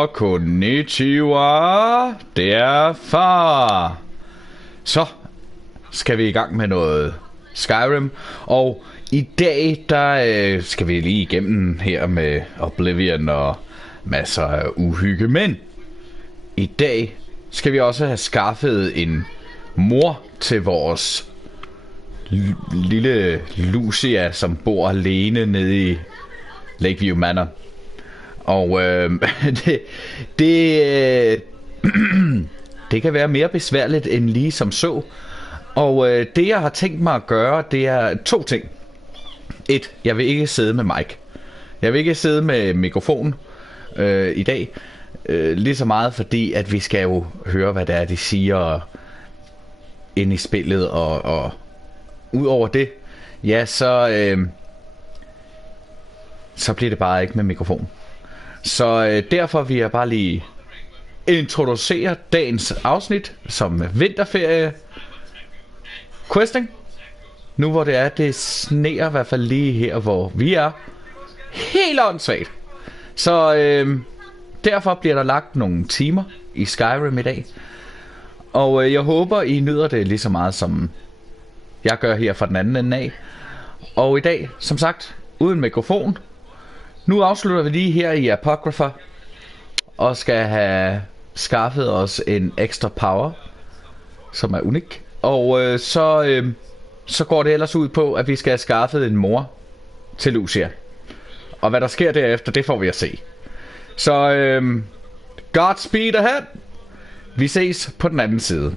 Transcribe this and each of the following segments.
og konnichiwa. Det er far. Så skal vi i gang med noget Skyrim. Og i dag, der skal vi lige igennem her med Oblivion og masser af uhygge. Men i dag skal vi også have skaffet en mor til vores lille Lucia, som bor alene nede i Lakeview Manor. Og det kan være mere besværligt end lige som så. Og det jeg har tænkt mig at gøre, det er 2 ting. 1. Jeg vil ikke sidde med mic. Jeg vil ikke sidde med mikrofon i dag. Lige så meget fordi at vi skal jo høre hvad det er de siger ind i spillet. Og ud over det, ja, så bliver det bare ikke med mikrofon. Så derfor vil jeg bare lige introducere dagens afsnit som Vinterferie Questing. Nu hvor det sneer i hvert fald lige her hvor vi er. Helt åndssvagt. Så derfor bliver der lagt nogle timer i Skyrim i dag. Og jeg håber I nyder det lige så meget som jeg gør her fra den anden ende af. Og i dag, som sagt, uden mikrofon. Nu afslutter vi lige her i Apocrypha og skal have skaffet os en ekstra power, som er unik. Og så går det ellers ud på, at vi skal have skaffet en mor til Lucia. Og hvad der sker derefter, det får vi at se. Så Godspeed ahead. Vi ses på den anden side.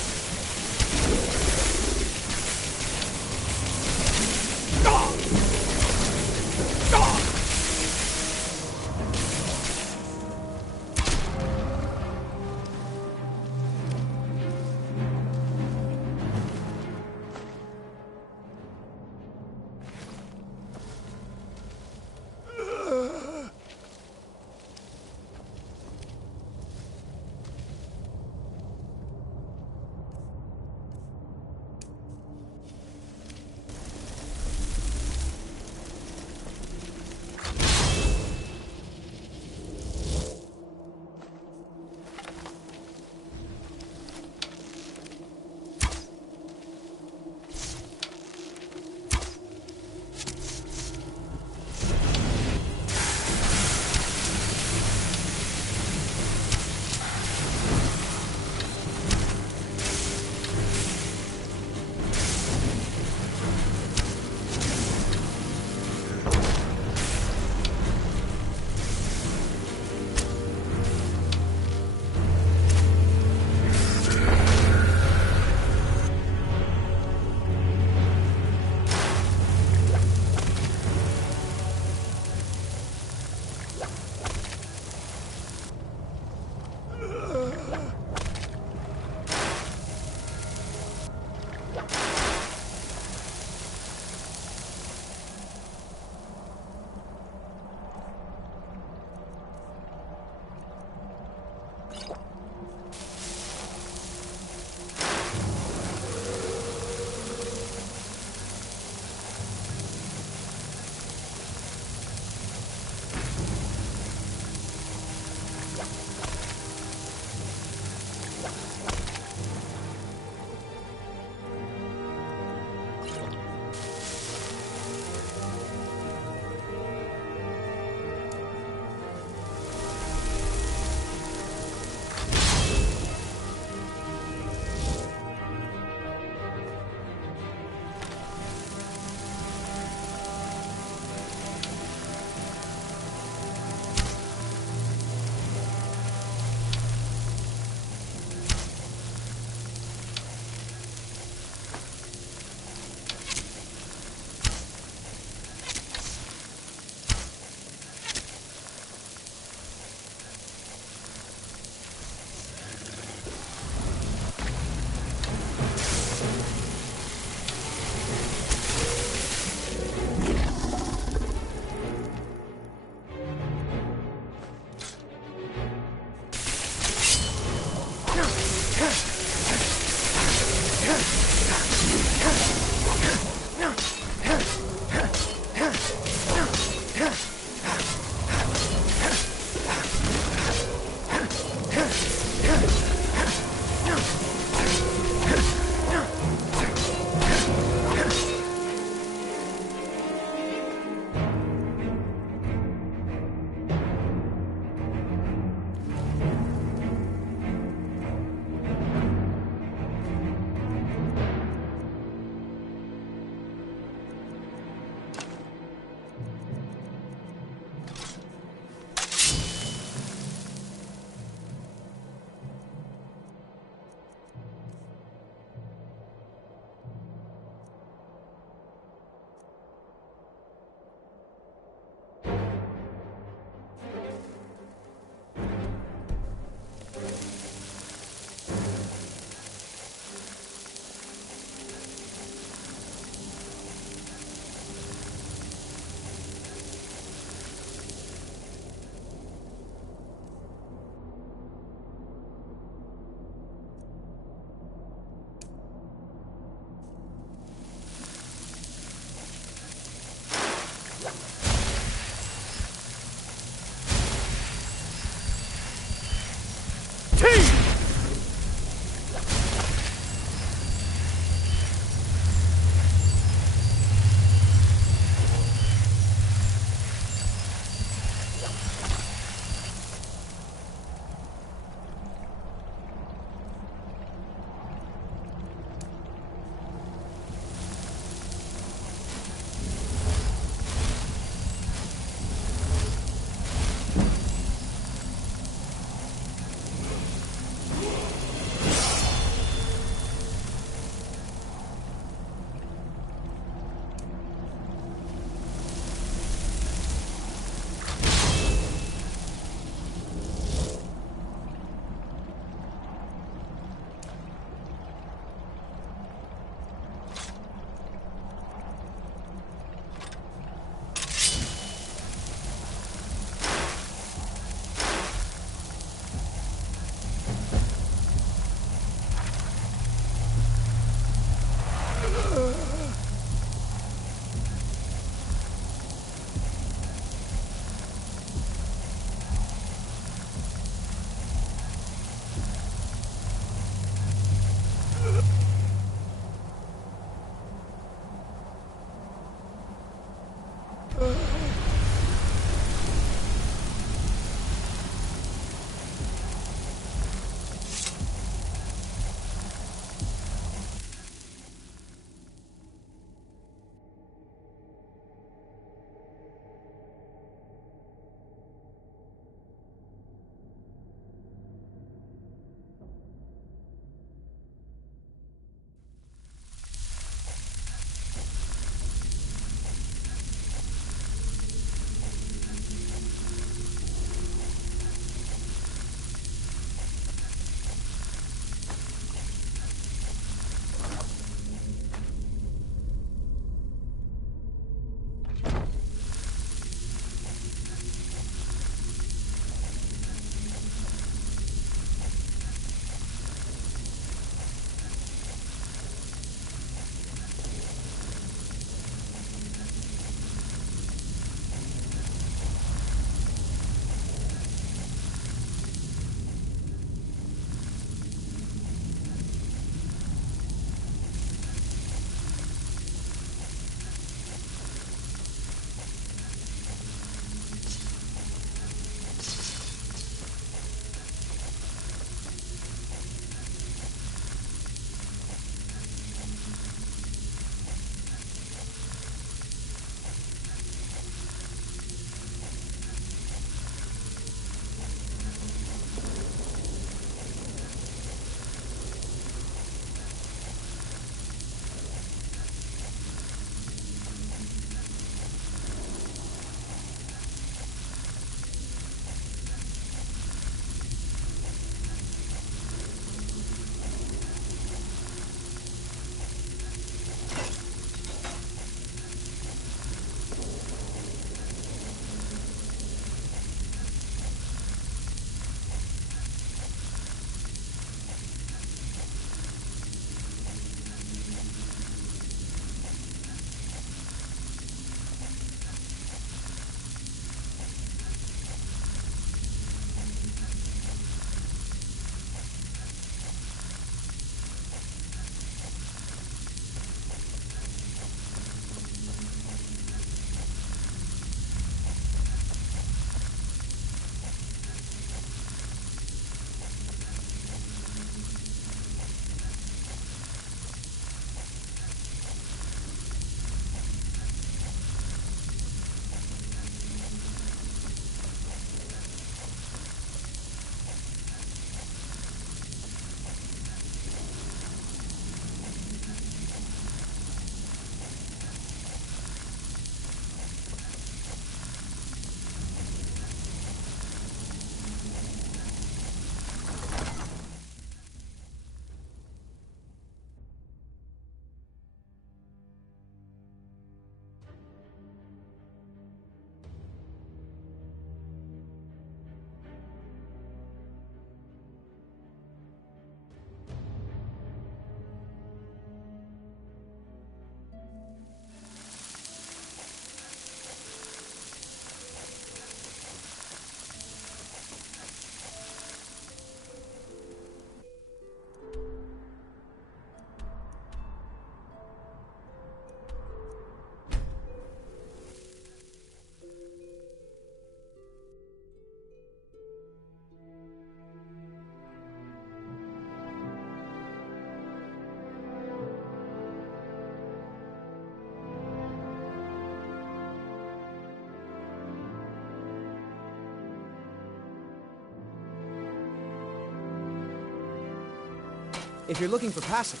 If you're looking for passage,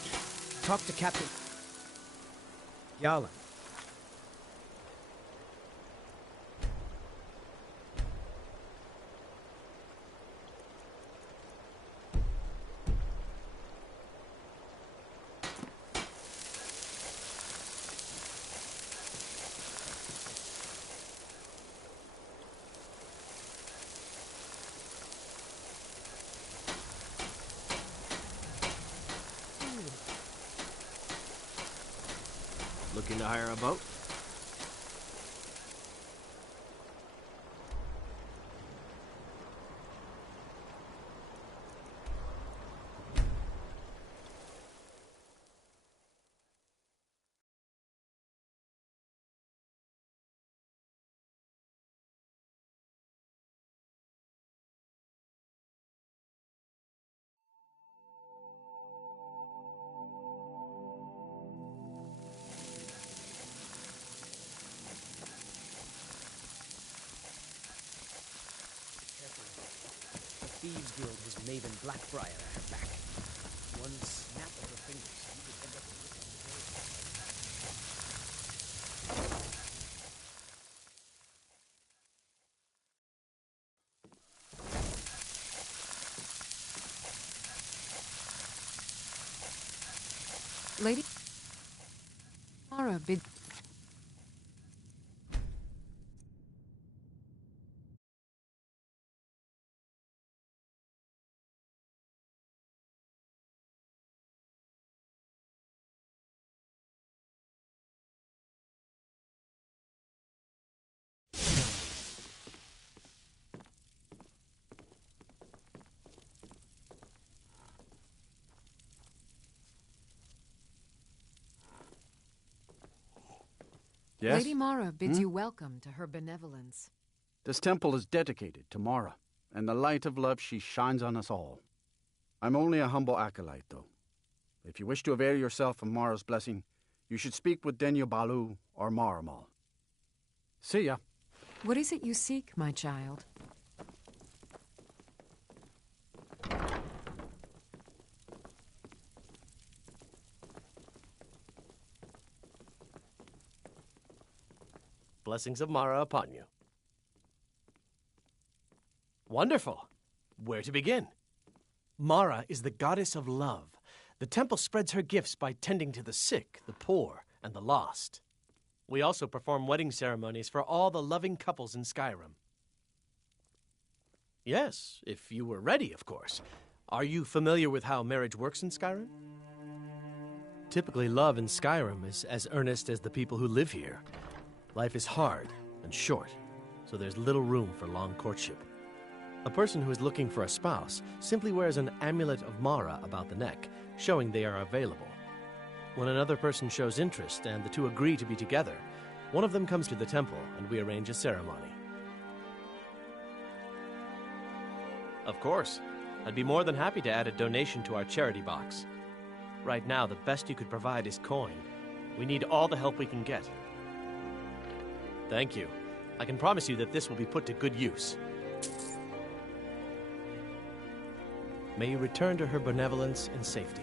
talk to Captain Yala. Looking to hire a boat? The Thieves Guild has Maven Blackbriar at her back. One snap of her fingers, you could end up with this on the Lady Mara bid. Yes? Lady Mara bids you welcome to her benevolence. This temple is dedicated to Mara, and the light of love she shines on us all. I'm only a humble acolyte, though. If you wish to avail yourself of Mara's blessing, you should speak with Denya Balu or Maramal. See ya. What is it you seek, my child? Blessings of Mara upon you. Wonderful. Where to begin? Mara is the goddess of love. The temple spreads her gifts by tending to the sick, the poor, and the lost. We also perform wedding ceremonies for all the loving couples in Skyrim. Yes, if you were ready, of course. Are you familiar with how marriage works in Skyrim? Typically, love in Skyrim is as earnest as the people who live here. Life is hard and short, so there's little room for long courtship. A person who is looking for a spouse simply wears an amulet of Mara about the neck, showing they are available. When another person shows interest and the two agree to be together, one of them comes to the temple and we arrange a ceremony. Of course, I'd be more than happy to add a donation to our charity box. Right now, the best you could provide is coin. We need all the help we can get. Thank you. I can promise you that this will be put to good use. May you return to her benevolence in safety.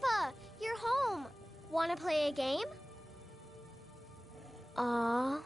Papa, you're home. Want to play a game? Aww.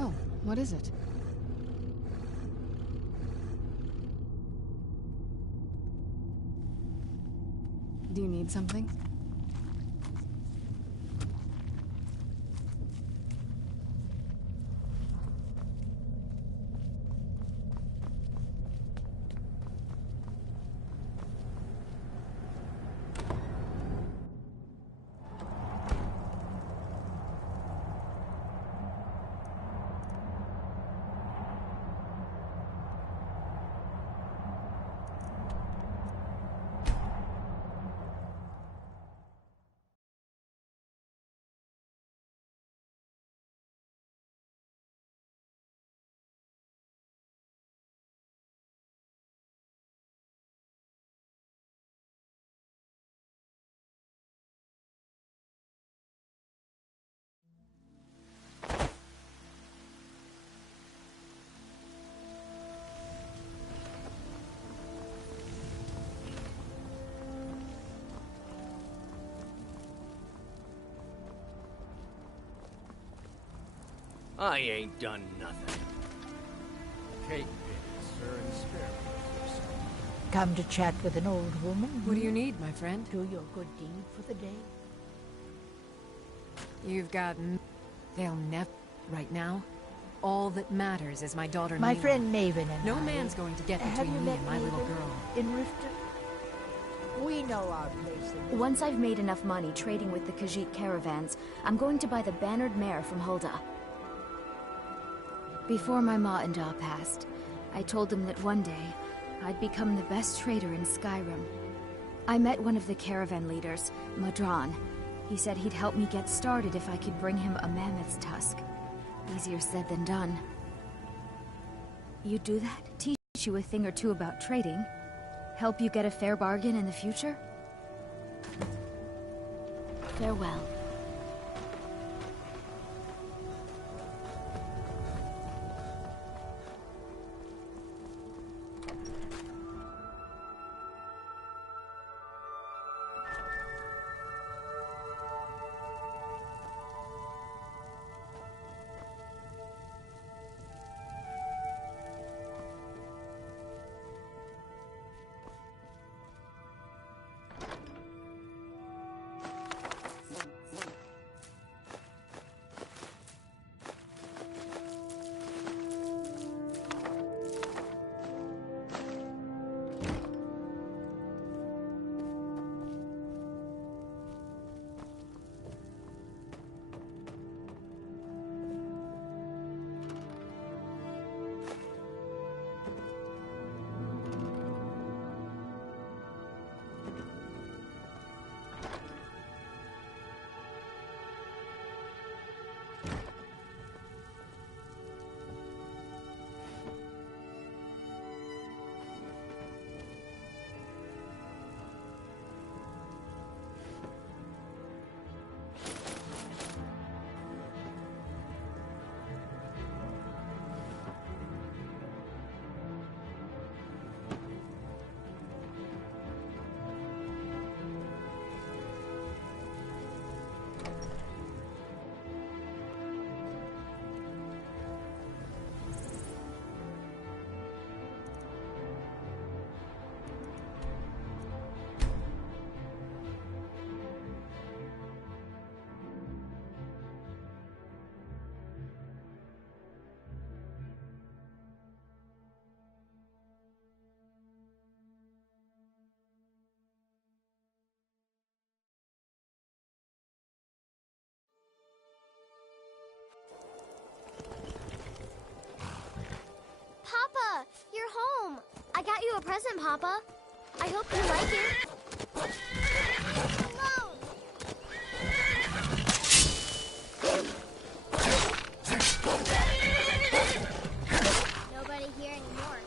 Oh, what is it? Do you need something? I ain't done nothing. Cake pits, sir, and spare ribs. Come to chat with an old woman? What do you need, my friend? Do your good deed for the day. You've gotten... They'll never... Right now, all that matters is my daughter My Nina. friend Maven and No I... man's going to get Have you between me met and my little Maven girl. in Riften? We know our place in the... Once I've made enough money trading with the Khajiit caravans, I'm going to buy the bannered mare from Hulda. Before my ma and Da passed, I told them that one day, I'd become the best trader in Skyrim. I met one of the caravan leaders, Madran. He said he'd help me get started if I could bring him a mammoth's tusk. Easier said than done. You do that? Teach you a thing or two about trading? Help you get a fair bargain in the future? Farewell. got you a present, Papa. I hope you like it. Alone. Nobody here anymore.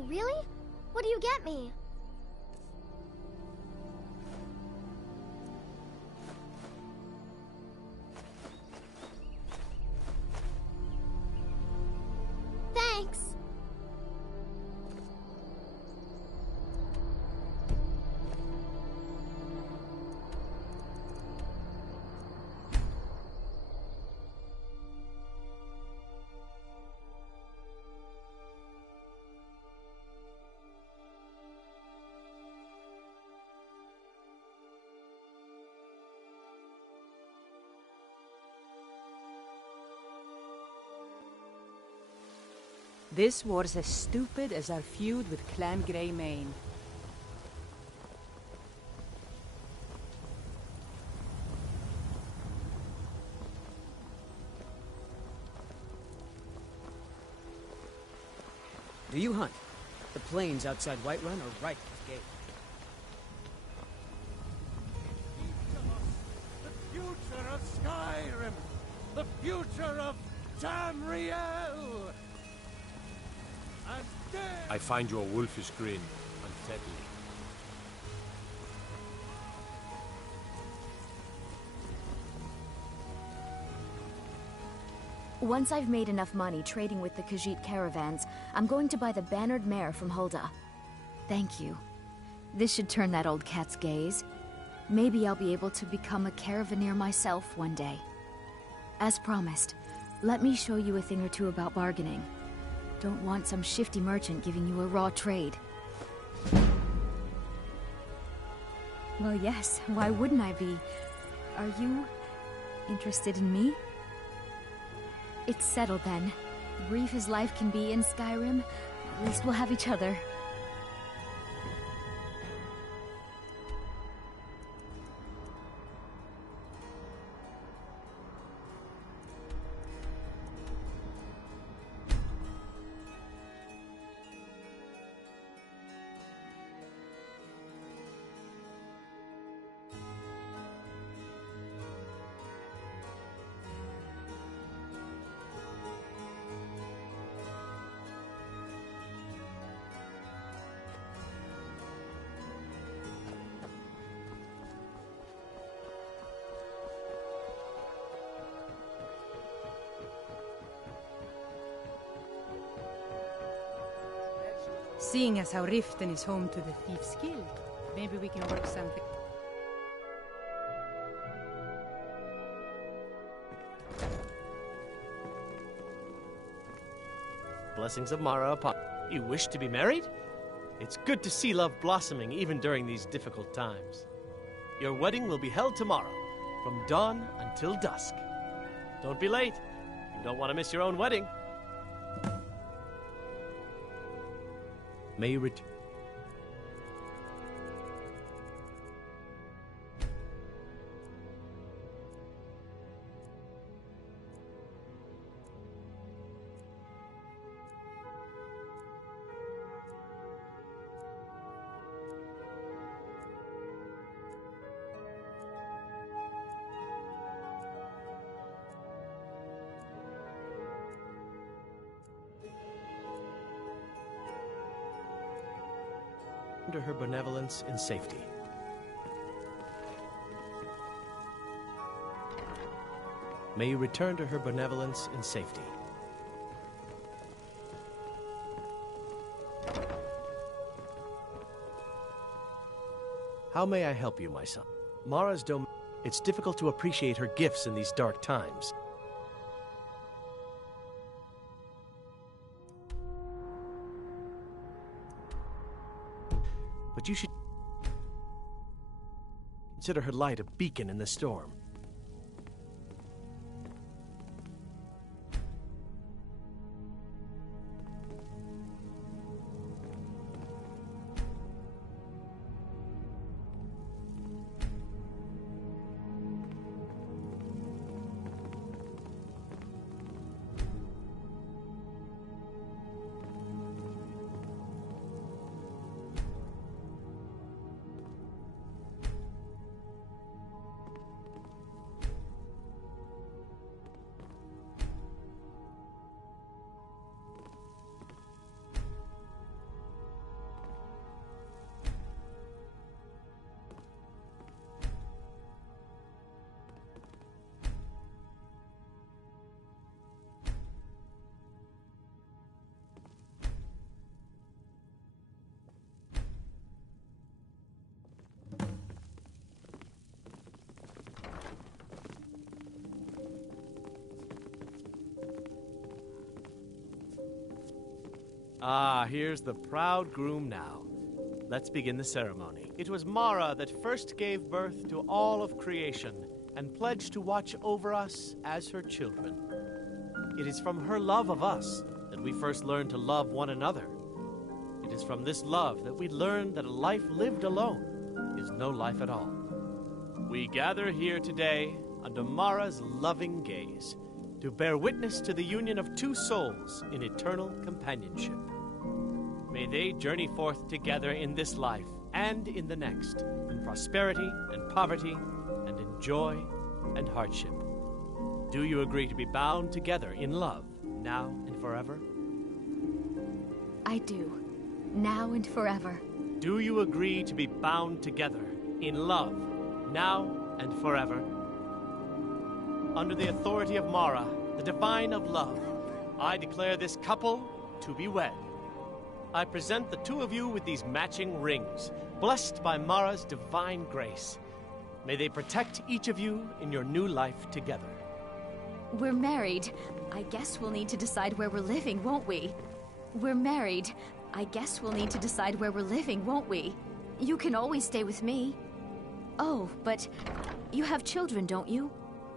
Oh, really? What do you get me? Thanks. This war's as stupid as our feud with Clan Greymane. Do you hunt? The plains outside Whiterun are ripe with game. The future of Skyrim! The future of Tamriel! And there... I find your wolfish grin unsettling. Once I've made enough money trading with the Khajiit caravans, I'm going to buy the bannered mare from Hulda. Thank you. This should turn that old cat's gaze. Maybe I'll be able to become a caravaneer myself one day. As promised, let me show you a thing or two about bargaining. Don't want some shifty merchant giving you a raw trade. Well, yes, why wouldn't I be? Are you interested in me? It's settled then. Brief as life can be in Skyrim, at least we'll have each other. Seeing as how Riften is home to the Thieves' Guild, maybe we can work something. Blessings of Mara upon you. Wish to be married? It's good to see love blossoming even during these difficult times. Your wedding will be held tomorrow, from dawn until dusk. Don't be late. You don't want to miss your own wedding. May you return. Under her benevolence in safety. May you return to her benevolence in safety. How may I help you, my son? Mara's domain. It's difficult to appreciate her gifts in these dark times. But you should consider her light a beacon in the storm. Ah, here's the proud groom now. Let's begin the ceremony. It was Mara that first gave birth to all of creation and pledged to watch over us as her children. It is from her love of us that we first learned to love one another. It is from this love that we learn that a life lived alone is no life at all. We gather here today under Mara's loving gaze to bear witness to the union of two souls in eternal companionship. May they journey forth together in this life and in the next, in prosperity and poverty, and in joy and hardship. Do you agree to be bound together in love, now and forever? I do. Now and forever. Do you agree to be bound together in love, now and forever? Under the authority of Mara, the divine of love, I declare this couple to be wed. I present the two of you with these matching rings, blessed by Mara's divine grace. May they protect each of you in your new life together. We're married. I guess we'll need to decide where we're living, won't we? We're married. I guess we'll need to decide where we're living, won't we? You can always stay with me. Oh, but you have children, don't you?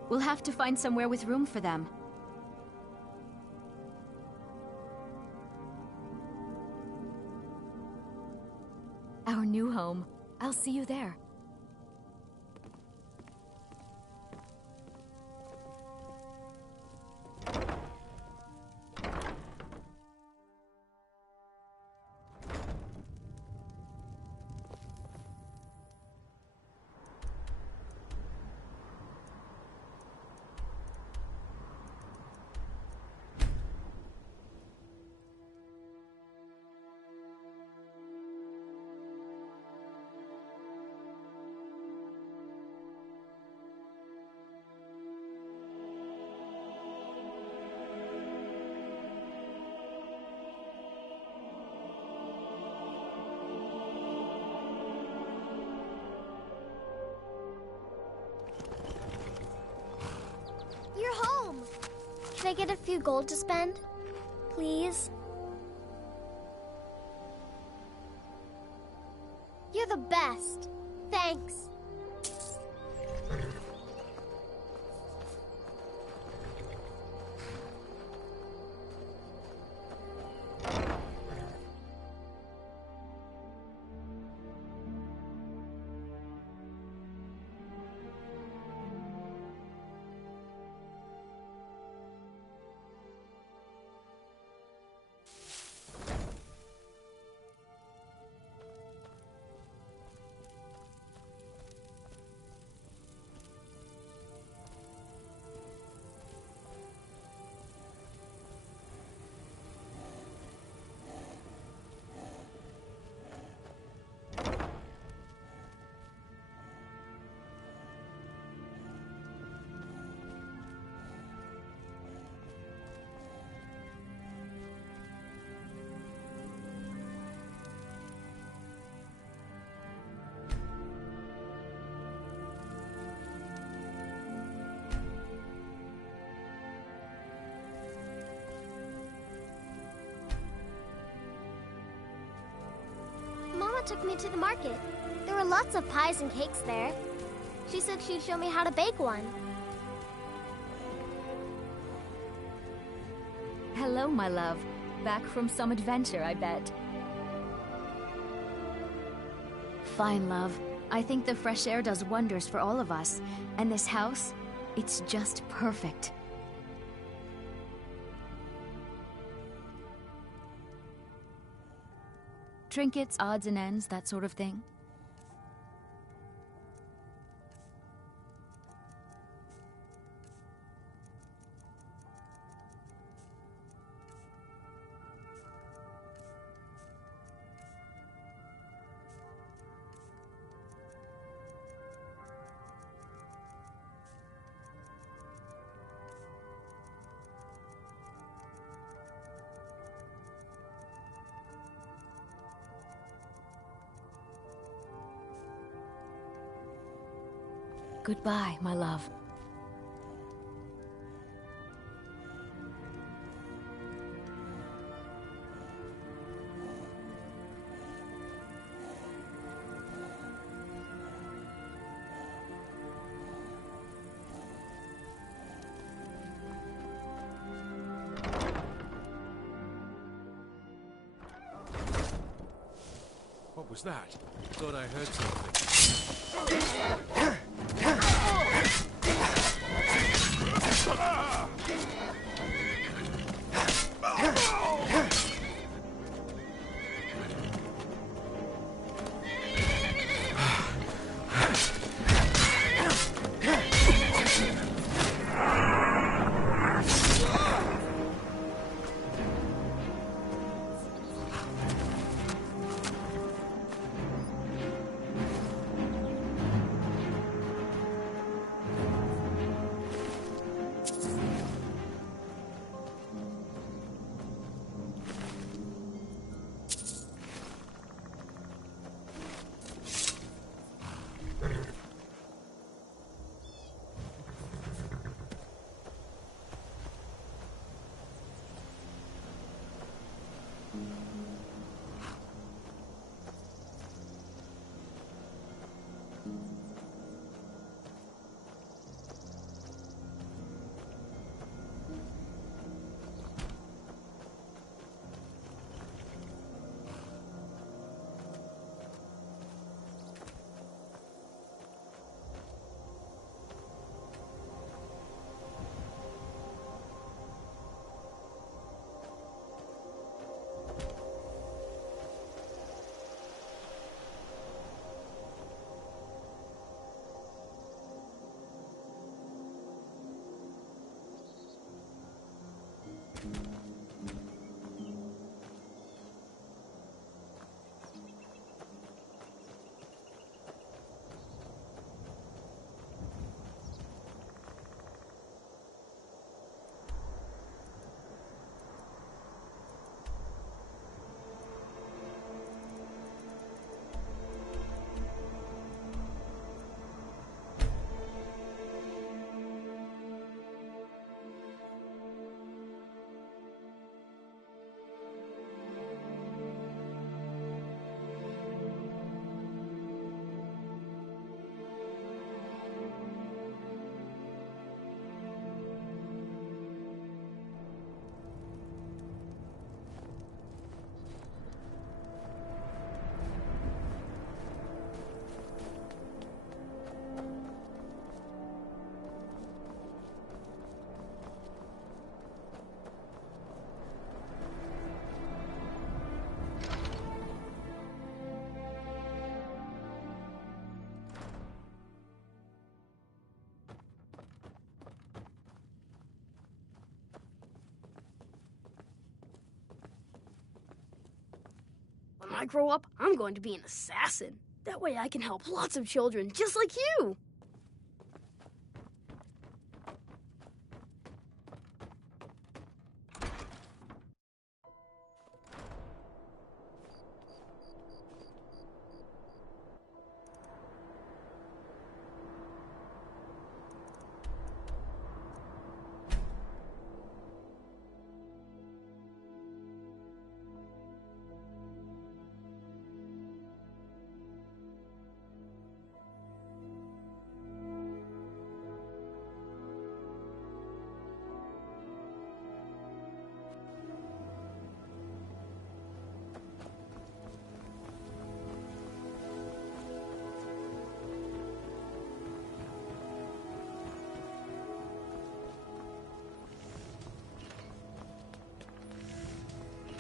We'll have to find somewhere with room for them. Our new home. I'll see you there. You're home! Can I get a few gold to spend? Please? You're the best. Thanks. Mama took me to the market. There were lots of pies and cakes there. She said she'd show me how to bake one. Hello, my love. Back from some adventure, I bet. Fine, love. I think the fresh air does wonders for all of us. And this house, it's just perfect. Trinkets, odds and ends, that sort of thing. Goodbye, my love. was that? Thought I heard something. When I grow up, I'm going to be an assassin. That way I can help lots of children just like you.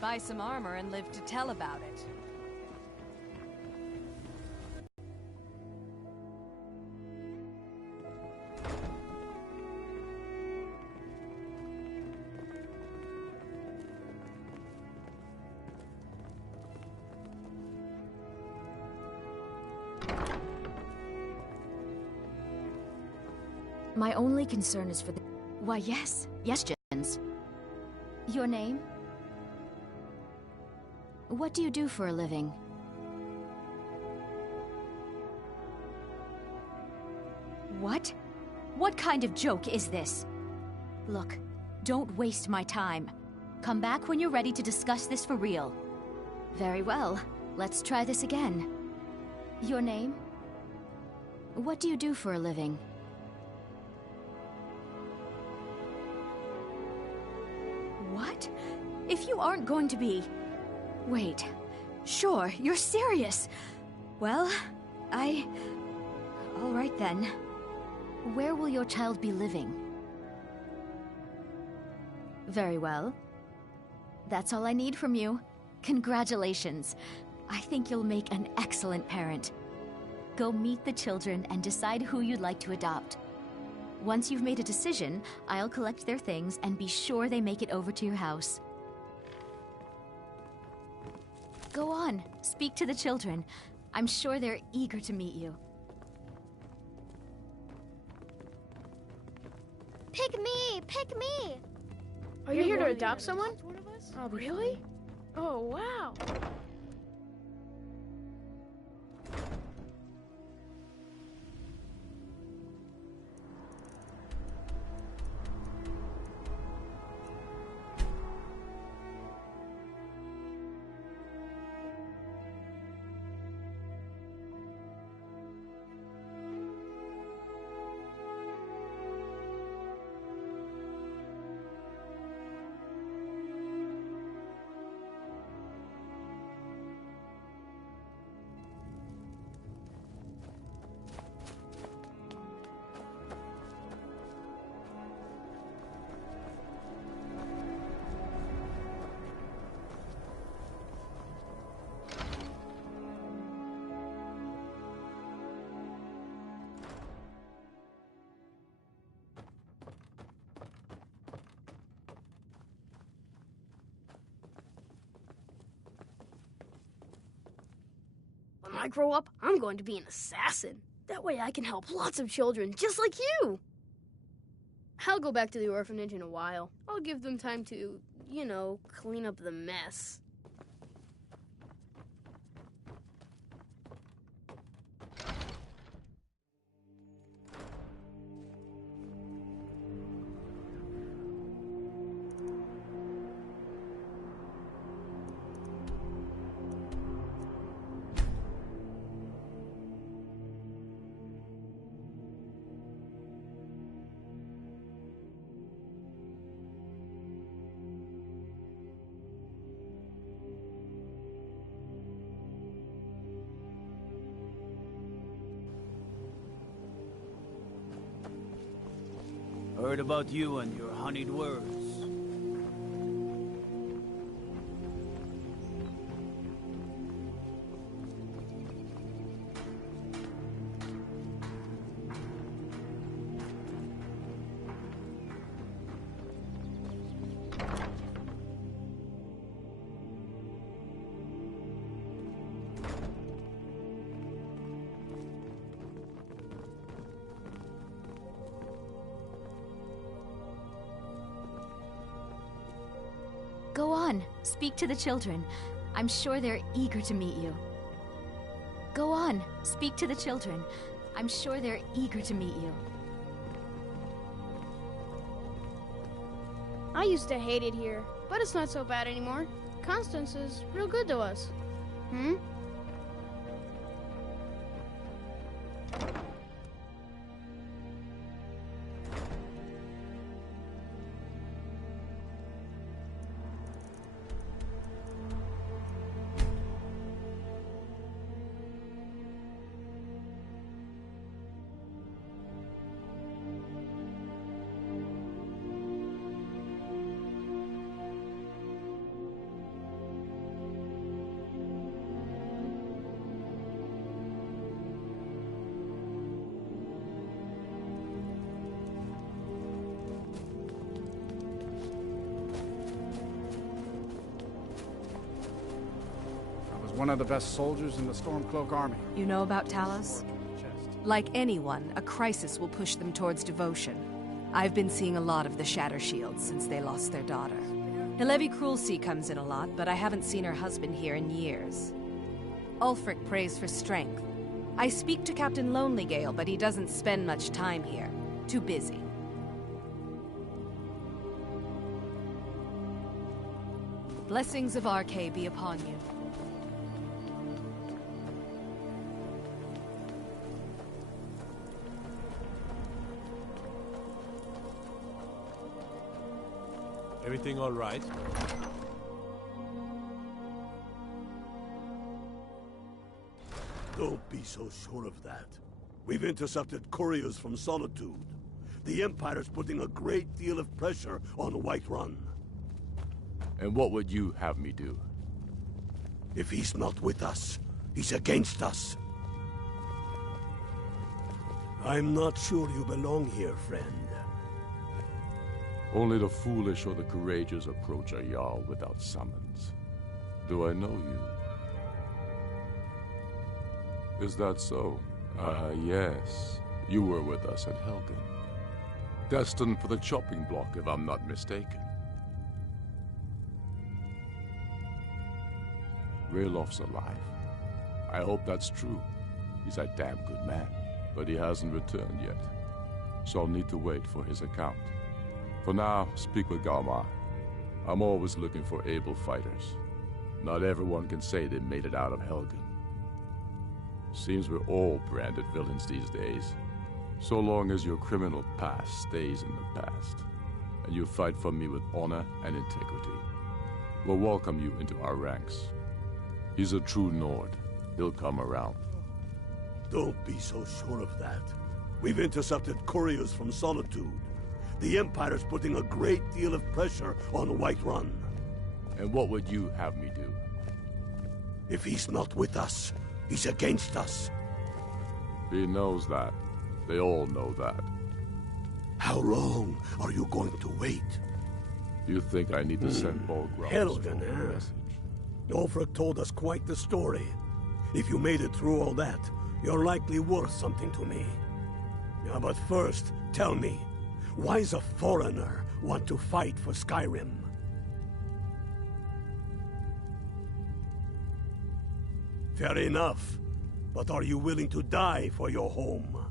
Buy some armor and live to tell about it. My only concern is for the... Why, yes. Yes, Jens. Your name? What do you do for a living? What? What kind of joke is this? Look, don't waste my time. Come back when you're ready to discuss this for real. Very well. Let's try this again. Your name? What do you do for a living? What? If you aren't going to be... Wait, Sure, you're serious. Well, all right then. Where will your child be living? Very well. That's all I need from you. Congratulations. I think you'll make an excellent parent. Go meet the children and decide who you'd like to adopt. Once you've made a decision, I'll collect their things and be sure they make it over to your house. Go on, speak to the children. I'm sure they're eager to meet you. Pick me! Pick me! Are you here to adopt someone? Oh, really? Oh, wow. When I grow up, I'm going to be an assassin. That way I can help lots of children just like you. I'll go back to the orphanage in a while. I'll give them time to, clean up the mess. Heard about you and your honeyed words. Go on, speak to the children. I'm sure they're eager to meet you. Go on, speak to the children. I'm sure they're eager to meet you. I used to hate it here, but it's not so bad anymore. Constance is real good to us. Hmm? One of the best soldiers in the Stormcloak army. You know about Talos? Like anyone, a crisis will push them towards devotion. I've been seeing a lot of the Shatter Shields since they lost their daughter. Hilevi Cruelty comes in a lot, but I haven't seen her husband here in years. Ulfric prays for strength. I speak to Captain Lonelygale, but he doesn't spend much time here. Too busy. Blessings of Arcay be upon you. Everything all right? Don't be so sure of that. We've intercepted couriers from Solitude. The Empire's putting a great deal of pressure on Whiterun. And what would you have me do? If he's not with us, he's against us. I'm not sure you belong here, friend. Only the foolish or the courageous approach a Jarl without summons. Do I know you? Is that so? Yes. You were with us at Helgen. Destined for the chopping block, if I'm not mistaken. Raylof's alive. I hope that's true. He's a damn good man, but he hasn't returned yet. So I'll need to wait for his account. For now, speak with Galmar. I'm always looking for able fighters. Not everyone can say they made it out of Helgen. Seems we're all branded villains these days. So long as your criminal past stays in the past, and you fight for me with honor and integrity, we'll welcome you into our ranks. He's a true Nord. He'll come around. Don't be so sure of that. We've intercepted couriers from Solitude. The Empire's putting a great deal of pressure on Whiterun. And what would you have me do? If he's not with us, he's against us. He knows that. They all know that. How long are you going to wait? You think I need to send Bolgraf? Helgen, eh? Ulfric told us quite the story. If you made it through all that, you're likely worth something to me. Yeah, but first, tell me, why does a foreigner want to fight for Skyrim? Fair enough, but are you willing to die for your home?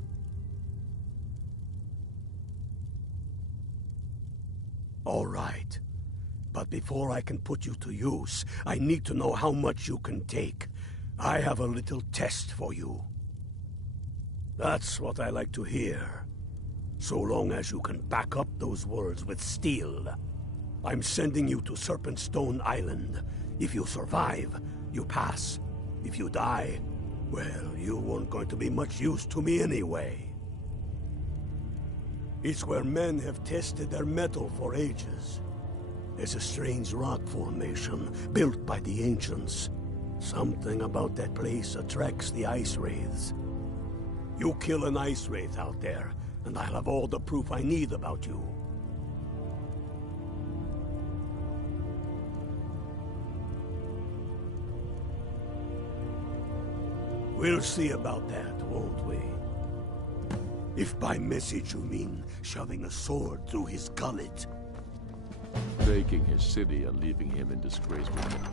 All right. But before I can put you to use, I need to know how much you can take. I have a little test for you. That's what I like to hear. So long as you can back up those words with steel. I'm sending you to Serpentstone Island. If you survive, you pass. If you die, well, you weren't going to be much use to me anyway. It's where men have tested their metal for ages. There's a strange rock formation built by the ancients. Something about that place attracts the ice wraiths. You kill an ice wraith out there, and I'll have all the proof I need about you. We'll see about that, won't we? If by message you mean shoving a sword through his gullet. Taking his city and leaving him in disgrace with me.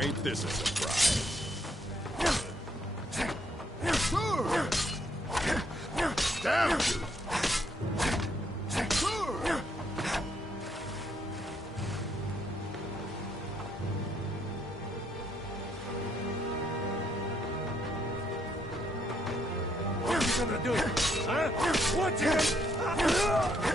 ain't this a surprise? Damn you! What are you gonna do? Huh? What you gonna...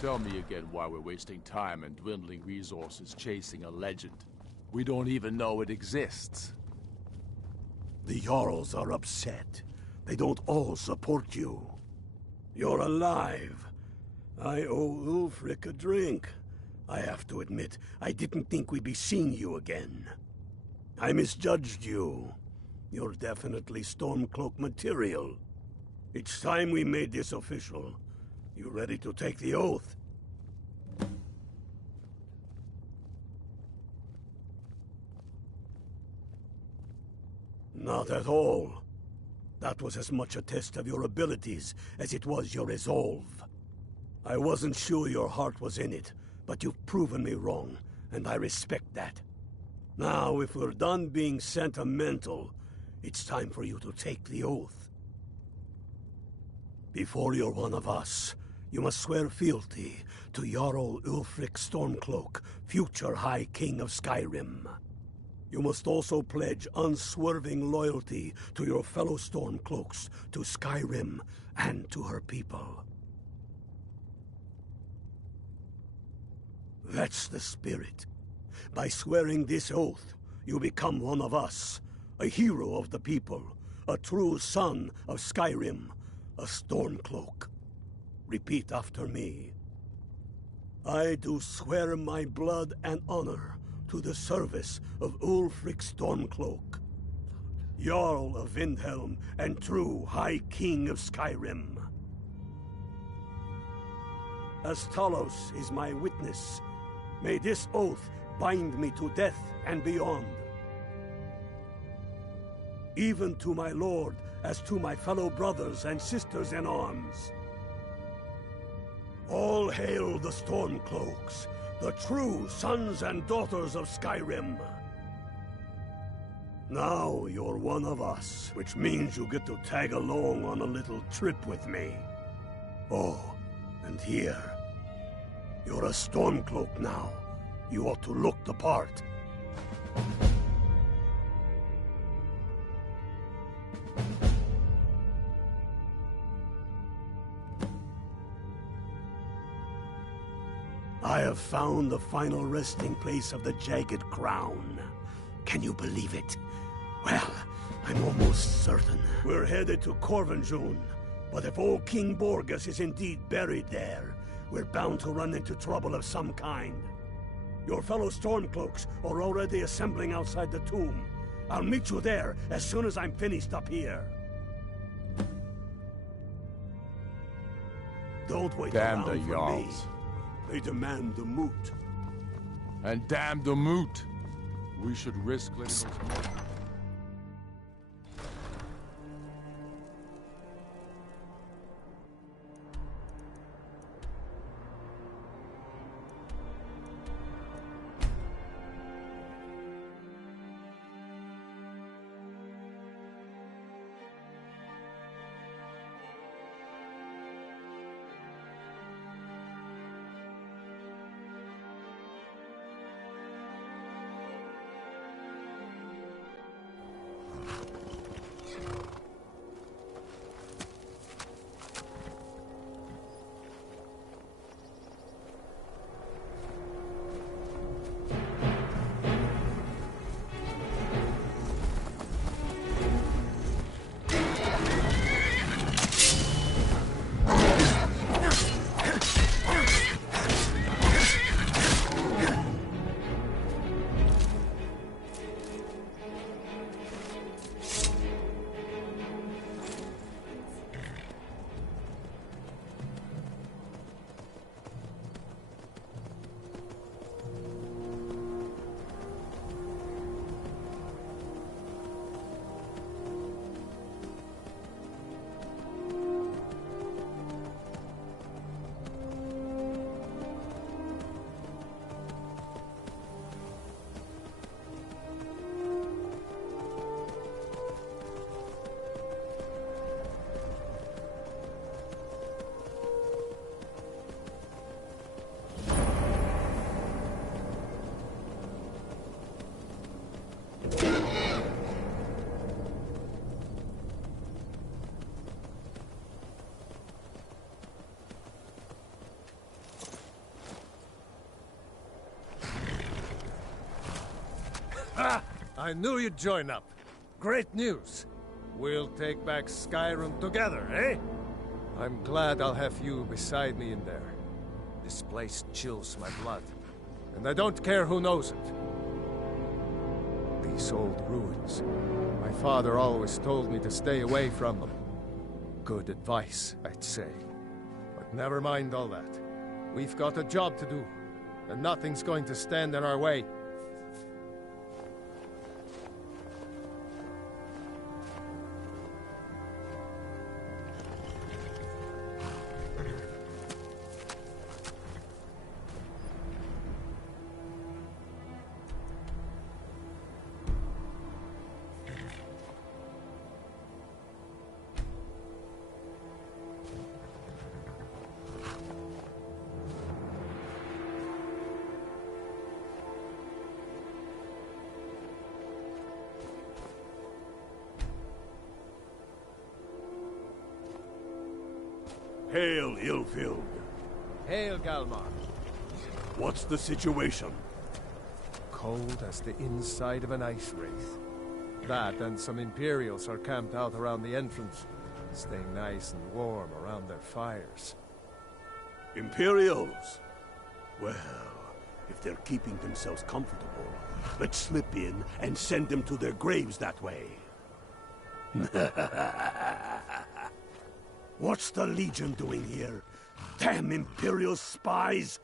Tell me again why we're wasting time and dwindling resources chasing a legend. We don't even know it exists. The Jarls are upset. They don't all support you. You're alive. I owe Ulfric a drink. I have to admit, I didn't think we'd be seeing you again. I misjudged you. You're definitely Stormcloak material. It's time we made this official. You ready to take the oath? Not at all. That was as much a test of your abilities as it was your resolve. I wasn't sure your heart was in it, but you've proven me wrong, and I respect that. Now, if we're done being sentimental, it's time for you to take the oath. Before you're one of us, you must swear fealty to Jarl Ulfric Stormcloak, future High King of Skyrim. You must also pledge unswerving loyalty to your fellow Stormcloaks, to Skyrim, and to her people. That's the spirit. By swearing this oath, you become one of us, a hero of the people, a true son of Skyrim, a Stormcloak. Repeat after me. I do swear my blood and honor to the service of Ulfric Stormcloak, Jarl of Windhelm and true High King of Skyrim. As Talos is my witness, may this oath bind me to death and beyond. Even to my lord, as to my fellow brothers and sisters in arms. All hail the Stormcloaks, the true sons and daughters of Skyrim. Now you're one of us, which means you get to tag along on a little trip with me. Oh, and here. You're a Stormcloak now. You ought to look the part. I have found the final resting place of the Jagged Crown. Can you believe it? Well, I'm almost certain. We're headed to Corvinjune, but if old King Borgus is indeed buried there, we're bound to run into trouble of some kind. Your fellow Stormcloaks are already assembling outside the tomb. I'll meet you there as soon as I'm finished up here. Don't wait Damn the around for me. Jarls. They demand the moot. And damn the moot. We should risk letting those men... I knew you'd join up. Great news. We'll take back Skyrim together, eh? I'm glad I'll have you beside me in there. This place chills my blood, and I don't care who knows it. These old ruins. My father always told me to stay away from them. Good advice, I'd say. But never mind all that. We've got a job to do, and nothing's going to stand in our way. Hail, Ilfield. Hail, Galmar. What's the situation? Cold as the inside of an ice wraith. That and some Imperials are camped out around the entrance, staying nice and warm around their fires. Imperials? Well, if they're keeping themselves comfortable, let's slip in and send them to their graves that way. What's the Legion doing here? Damn Imperial spies!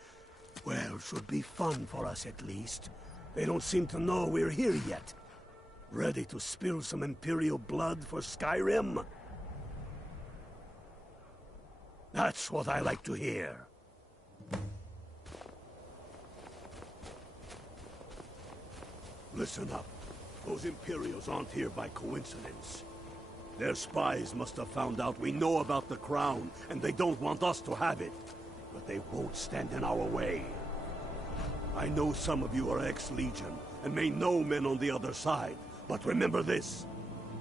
Well, should be fun for us at least. They don't seem to know we're here yet. Ready to spill some Imperial blood for Skyrim? That's what I like to hear. Listen up. Those Imperials aren't here by coincidence. Their spies must have found out we know about the crown, and they don't want us to have it. But they won't stand in our way. I know some of you are ex-Legion, and may know men on the other side. But remember this.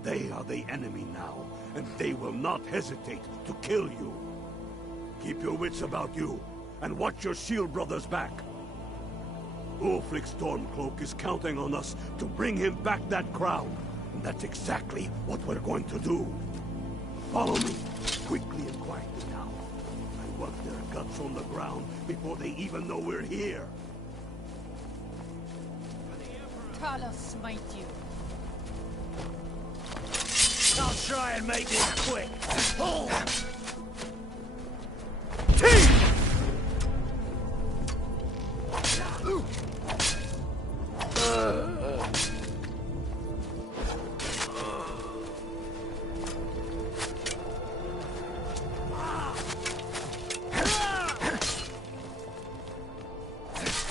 They are the enemy now, and they will not hesitate to kill you. Keep your wits about you, and watch your shield brothers back. Ulfric Stormcloak is counting on us to bring him back that crown. And that's exactly what we're going to do. Follow me, quickly and quietly now. I want their guts on the ground before they even know we're here. Talos smite you. I'll try and make this quick.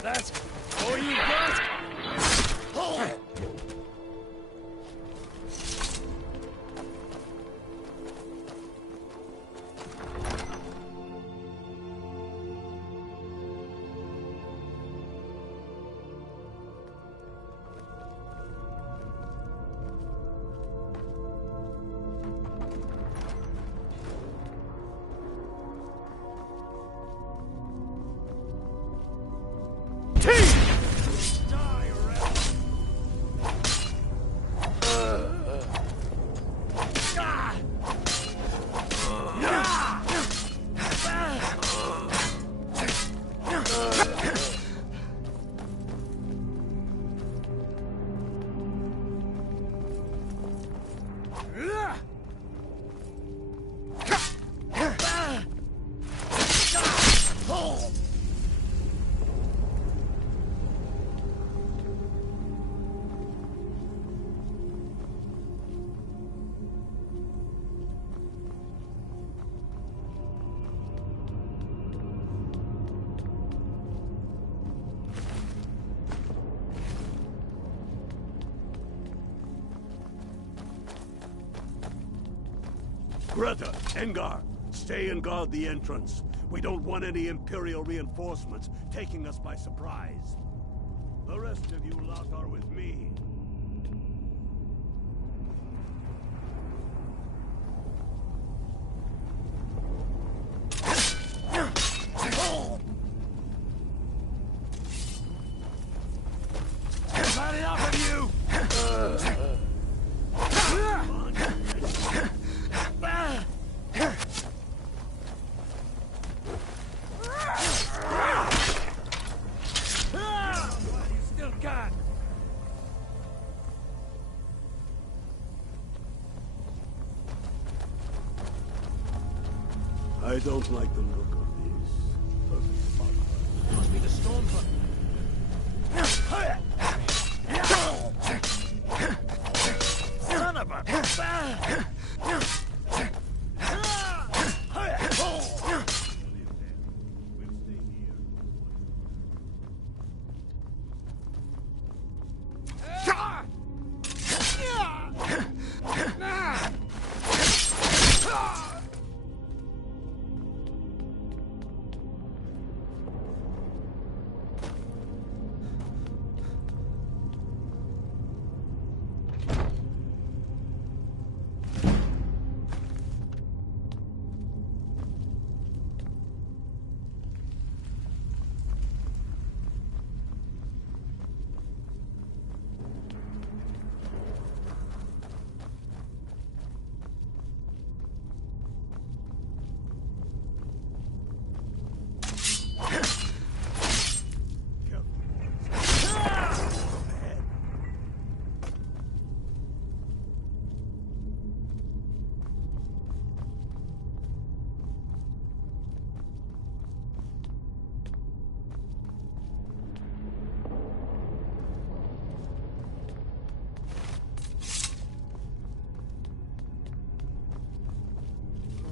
That's all you got? Greta, Engar, stay and guard the entrance. We don't want any Imperial reinforcements taking us by surprise. The rest of you lot are with me. I've had enough of you! I don't like the look of this. Must be the storm son of a...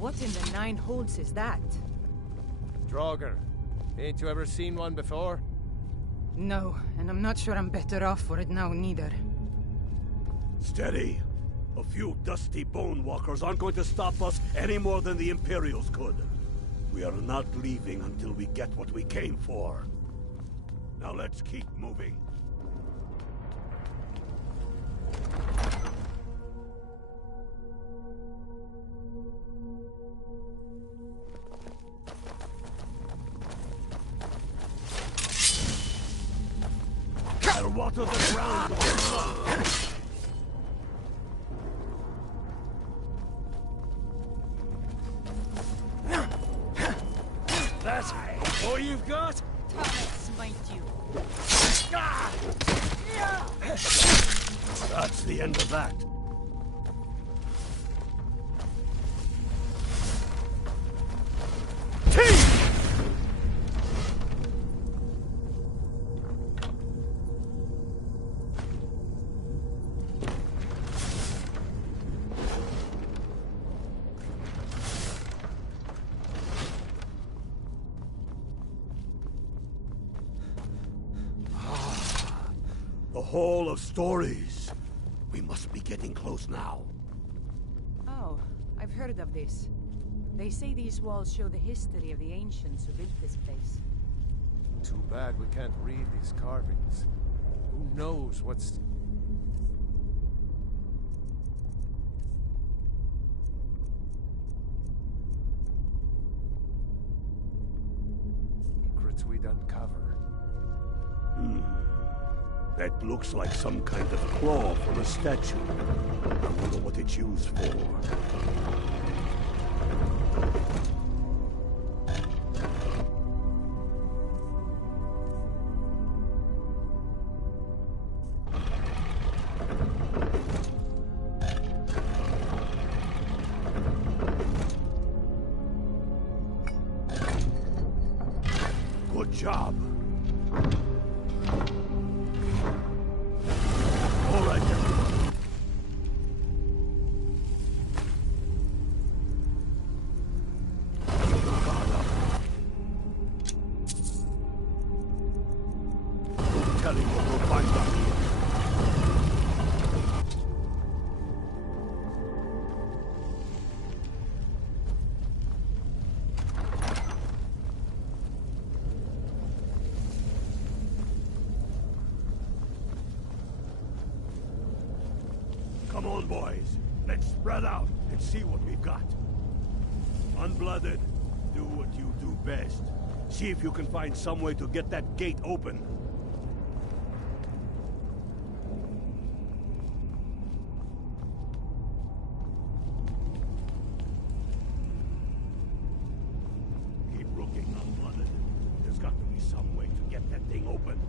What in the nine holes is that? Draugr. Ain't you ever seen one before? No, and I'm not sure I'm better off for it now, neither. Steady. A few dusty bone walkers aren't going to stop us any more than the Imperials could. We are not leaving until we get what we came for. Now let's keep moving. I'll water the ground with your blood. That's all you've got? Thomas, smite you. That's the end of that. The Hall of Stories. We must be getting close now. Oh, I've heard of this. They say these walls show the history of the ancients who built this place. Too bad we can't read these carvings. Who knows what's... secrets we'd uncover. That looks like some kind of claw from a statue. I wonder what it's used for. Good job. All right, everyone. Keep your guard up. No telling what we'll find out here. Come on, boys. Let's spread out and see what we've got. Unblooded, do what you do best. See if you can find some way to get that gate open. Keep looking, Unblooded. There's got to be some way to get that thing open.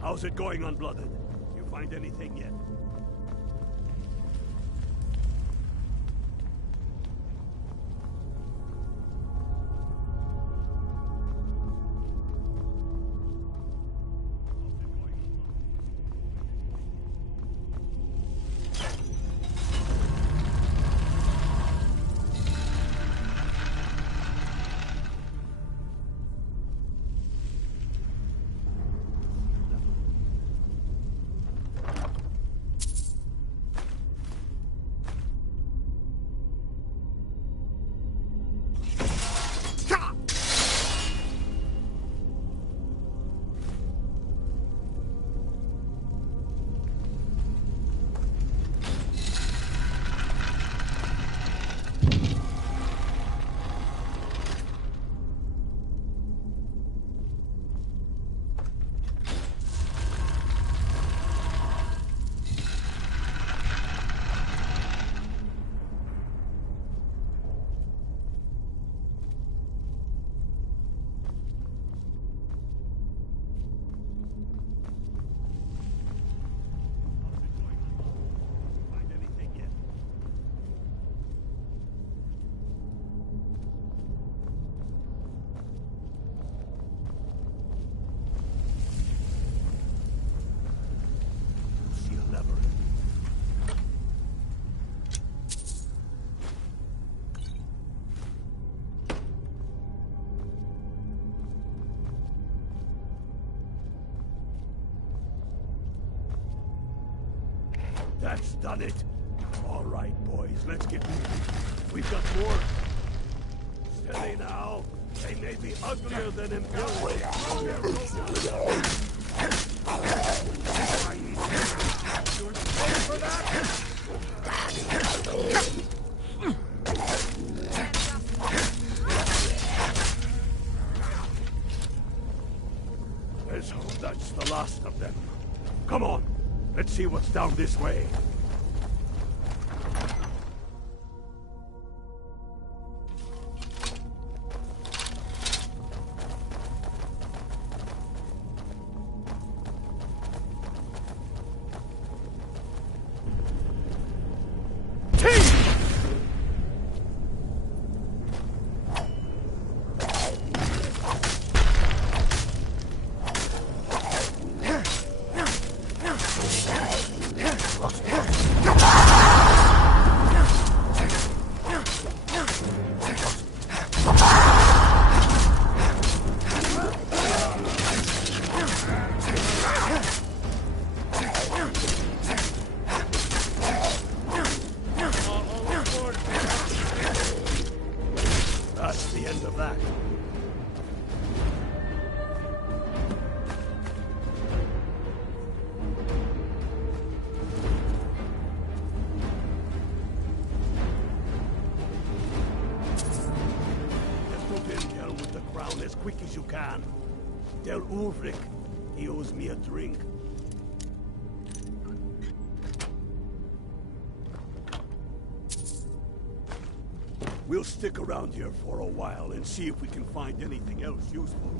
How's it going, Unblooded? You find anything yet? That's done it. All right, boys, let's get moving. We've got more. Steady now. They may be uglier than imperial. You're ready for that? Let's hope that's the last of them. Come on, let's see what's down this way. That's the end of that. Get to Vintel with the crown as quick as you can. Tell Ulrich he owes me a drink. We'll stick around here for a while and see if we can find anything else useful.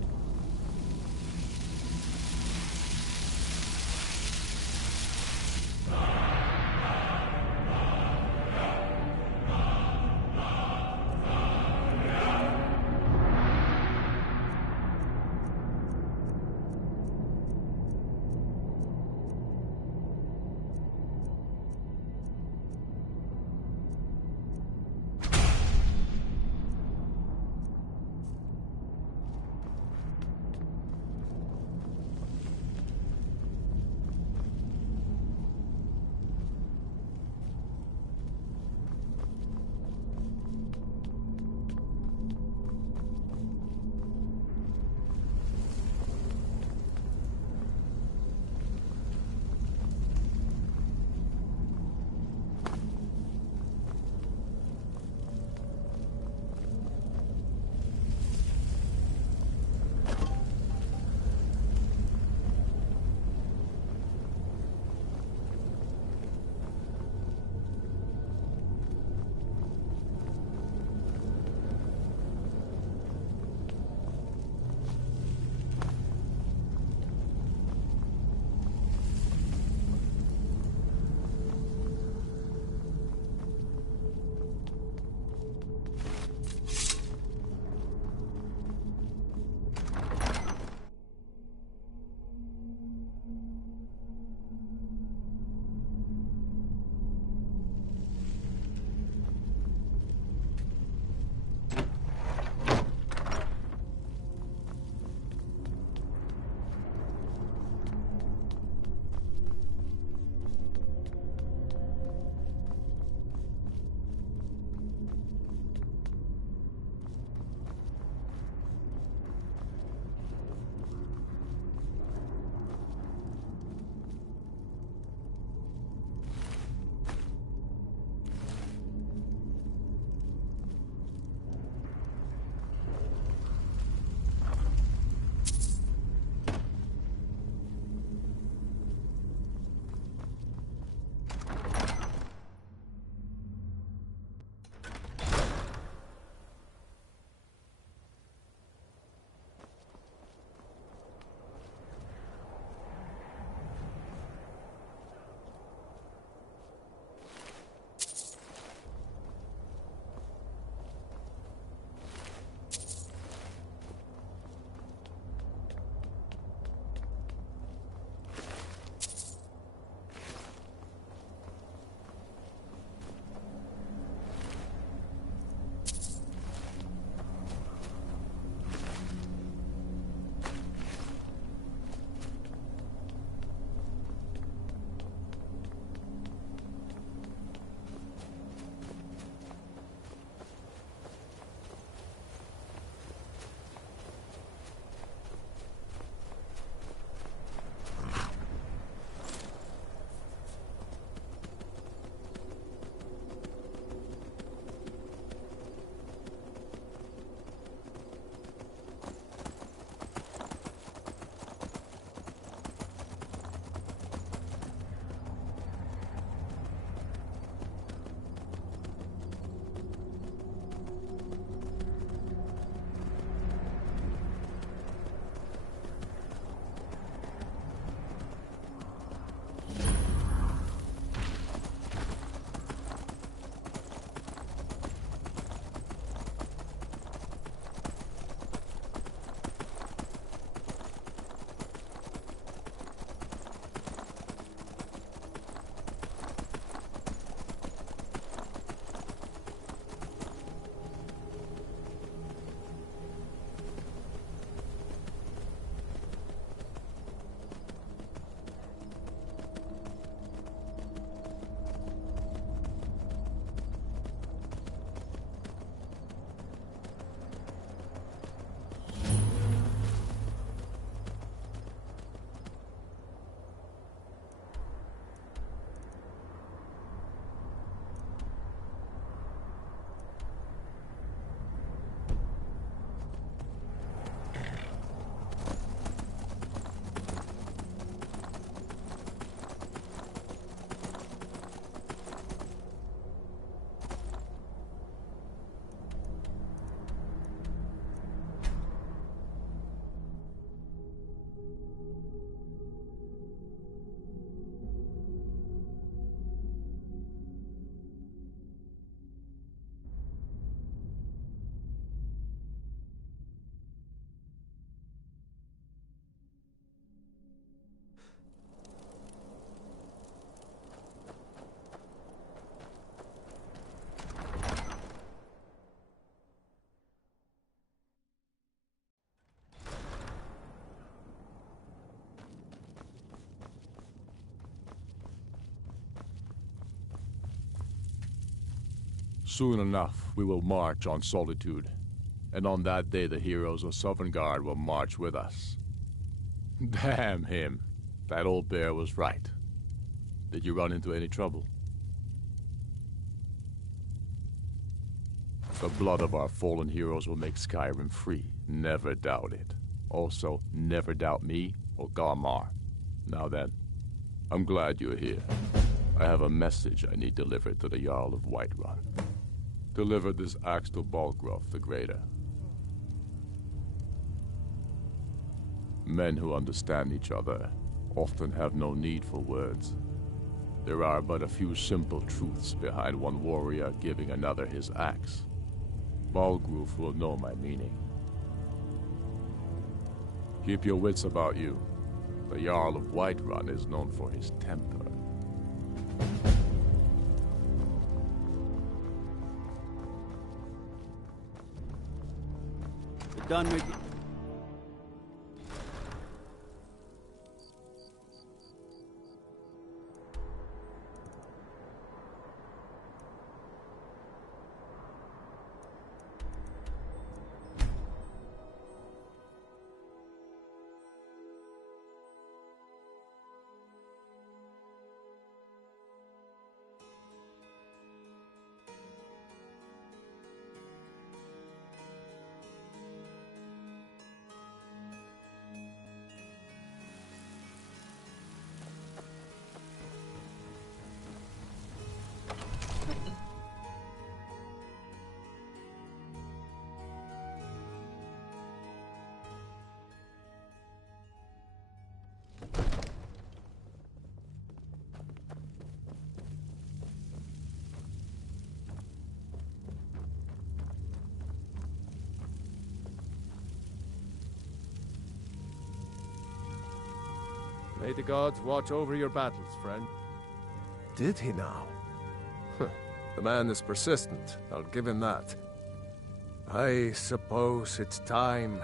Soon enough, we will march on Solitude. And on that day, the heroes of Sovngarde will march with us. Damn him. That old bear was right. Did you run into any trouble? The blood of our fallen heroes will make Skyrim free. Never doubt it. Also, never doubt me or Garmar. Now then, I'm glad you're here. I have a message I need delivered to the Jarl of Whiterun. Deliver this axe to Balgruuf the Greater. Men who understand each other often have no need for words. There are but a few simple truths behind one warrior giving another his axe. Balgruuf will know my meaning. Keep your wits about you. The Jarl of Whiterun is known for his temper. We're done with you. May the gods watch over your battles, friend. Did he now? The man is persistent, I'll give him that. I suppose it's time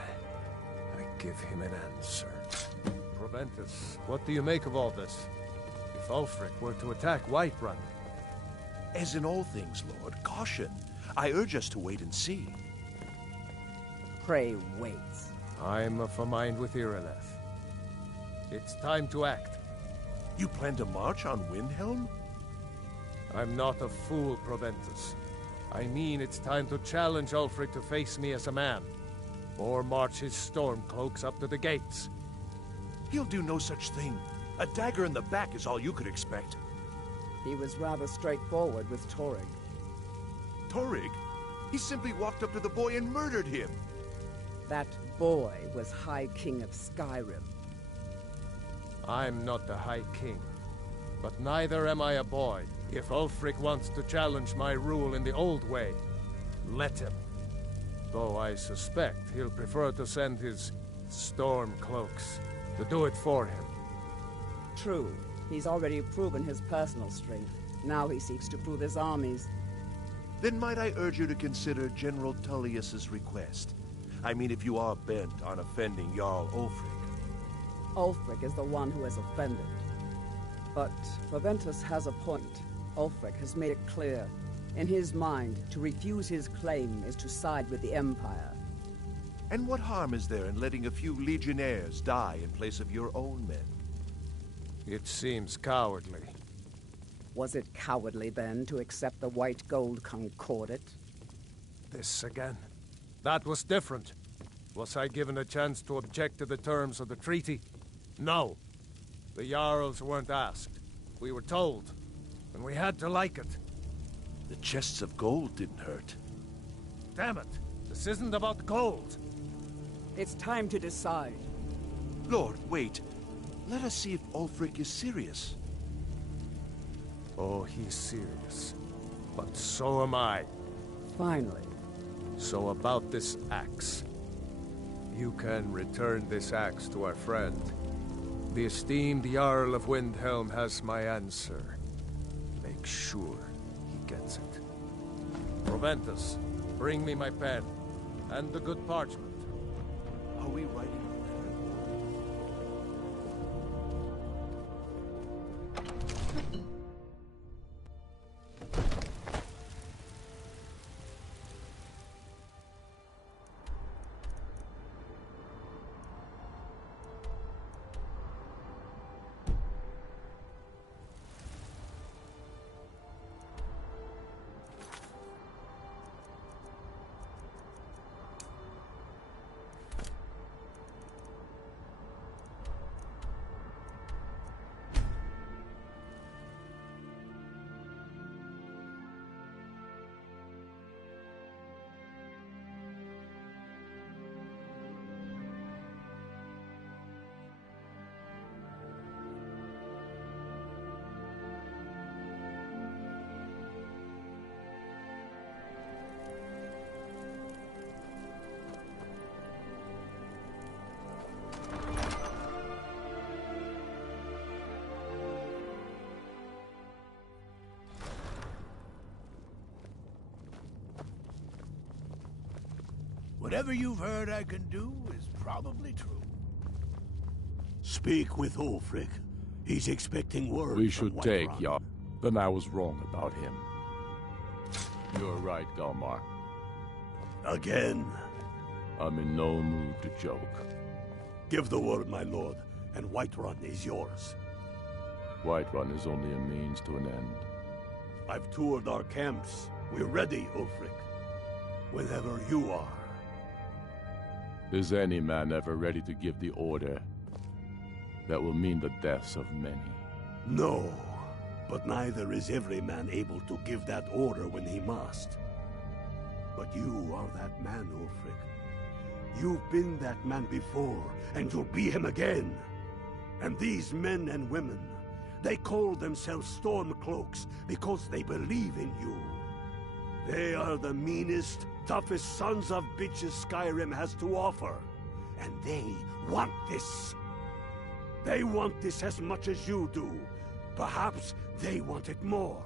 I give him an answer. Proventus, what do you make of all this? If Ulfric were to attack Whiterun... As in all things, Lord, caution. I urge us to wait and see. Pray wait. I'm of a mind with Irileth. It's time to act. You plan to march on Windhelm? I'm not a fool, Proventus. I mean it's time to challenge Ulfric to face me as a man. Or march his stormcloaks up to the gates. He'll do no such thing. A dagger in the back is all you could expect. He was rather straightforward with Torrig. Torrig? He simply walked up to the boy and murdered him. That boy was High King of Skyrim. I'm not the High King, but neither am I a boy. If Ulfric wants to challenge my rule in the old way, let him. Though I suspect he'll prefer to send his stormcloaks to do it for him. True. He's already proven his personal strength. Now he seeks to prove his armies. Then might I urge you to consider General Tullius's request? I mean, if you are bent on offending Jarl Ulfric. Ulfric is the one who has offended. But Proventus has a point. Ulfric has made it clear. In his mind, to refuse his claim is to side with the Empire. And what harm is there in letting a few legionnaires die in place of your own men? It seems cowardly. Was it cowardly, then, to accept the white gold concordat? This again. That was different. Was I given a chance to object to the terms of the treaty? No. The Jarls weren't asked. We were told. And we had to like it. The chests of gold didn't hurt. Damn it! This isn't about gold! It's time to decide. Lord, wait. Let us see if Ulfric is serious. Oh, he's serious. But so am I. Finally. So about this axe. You can return this axe to our friend. The esteemed Jarl of Windhelm has my answer. Make sure he gets it. Proventus, bring me my pen. And the good parchment. Are we writing a letter? Whatever you've heard I can do is probably true. Speak with Ulfric. He's expecting word. We should take Jarl. Then I was wrong about him. You're right, Galmar. Again? I'm in no mood to joke. Give the word, my lord, and Whiterun is yours. Whiterun is only a means to an end. I've toured our camps. We're ready, Ulfric. Whenever you are. Is any man ever ready to give the order that will mean the deaths of many? No, but neither is every man able to give that order when he must. But you are that man, Ulfric. You've been that man before, and you'll be him again. And these men and women, they call themselves Stormcloaks because they believe in you. They are the meanest, toughest sons of bitches Skyrim has to offer. And they want this. They want this as much as you do. Perhaps they want it more.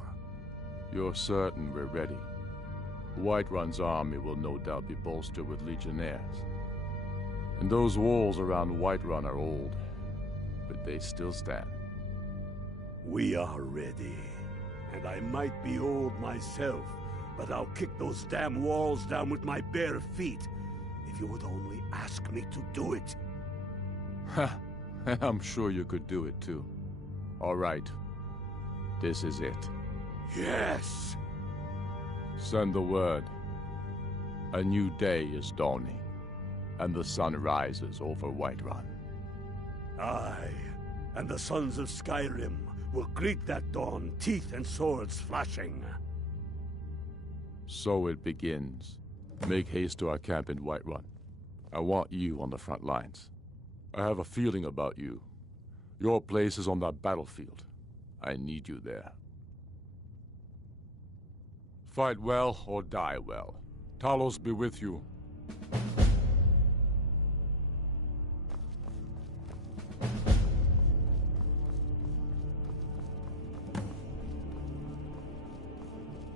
You're certain we're ready? Whiterun's army will no doubt be bolstered with legionnaires. And those walls around Whiterun are old, but they still stand. We are ready. And I might be old myself, but I'll kick those damn walls down with my bare feet, if you would only ask me to do it. Ha! I'm sure you could do it too. All right. This is it. Yes! Send the word. A new day is dawning, and the sun rises over Whiterun. Aye, and the sons of Skyrim will greet that dawn, teeth and swords flashing. So it begins. Make haste to our camp in Whiterun. I want you on the front lines. I have a feeling about you. Your place is on that battlefield. I need you there. Fight well or die well. Talos be with you.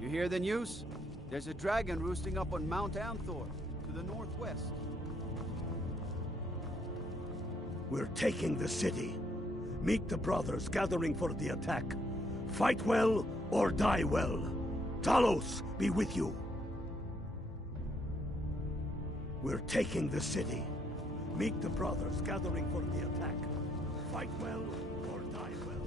You hear the news? There's a dragon roosting up on Mount Anthor, to the northwest. We're taking the city. Meet the brothers gathering for the attack. Fight well or die well. Talos be with you. We're taking the city. Meet the brothers gathering for the attack. Fight well or die well.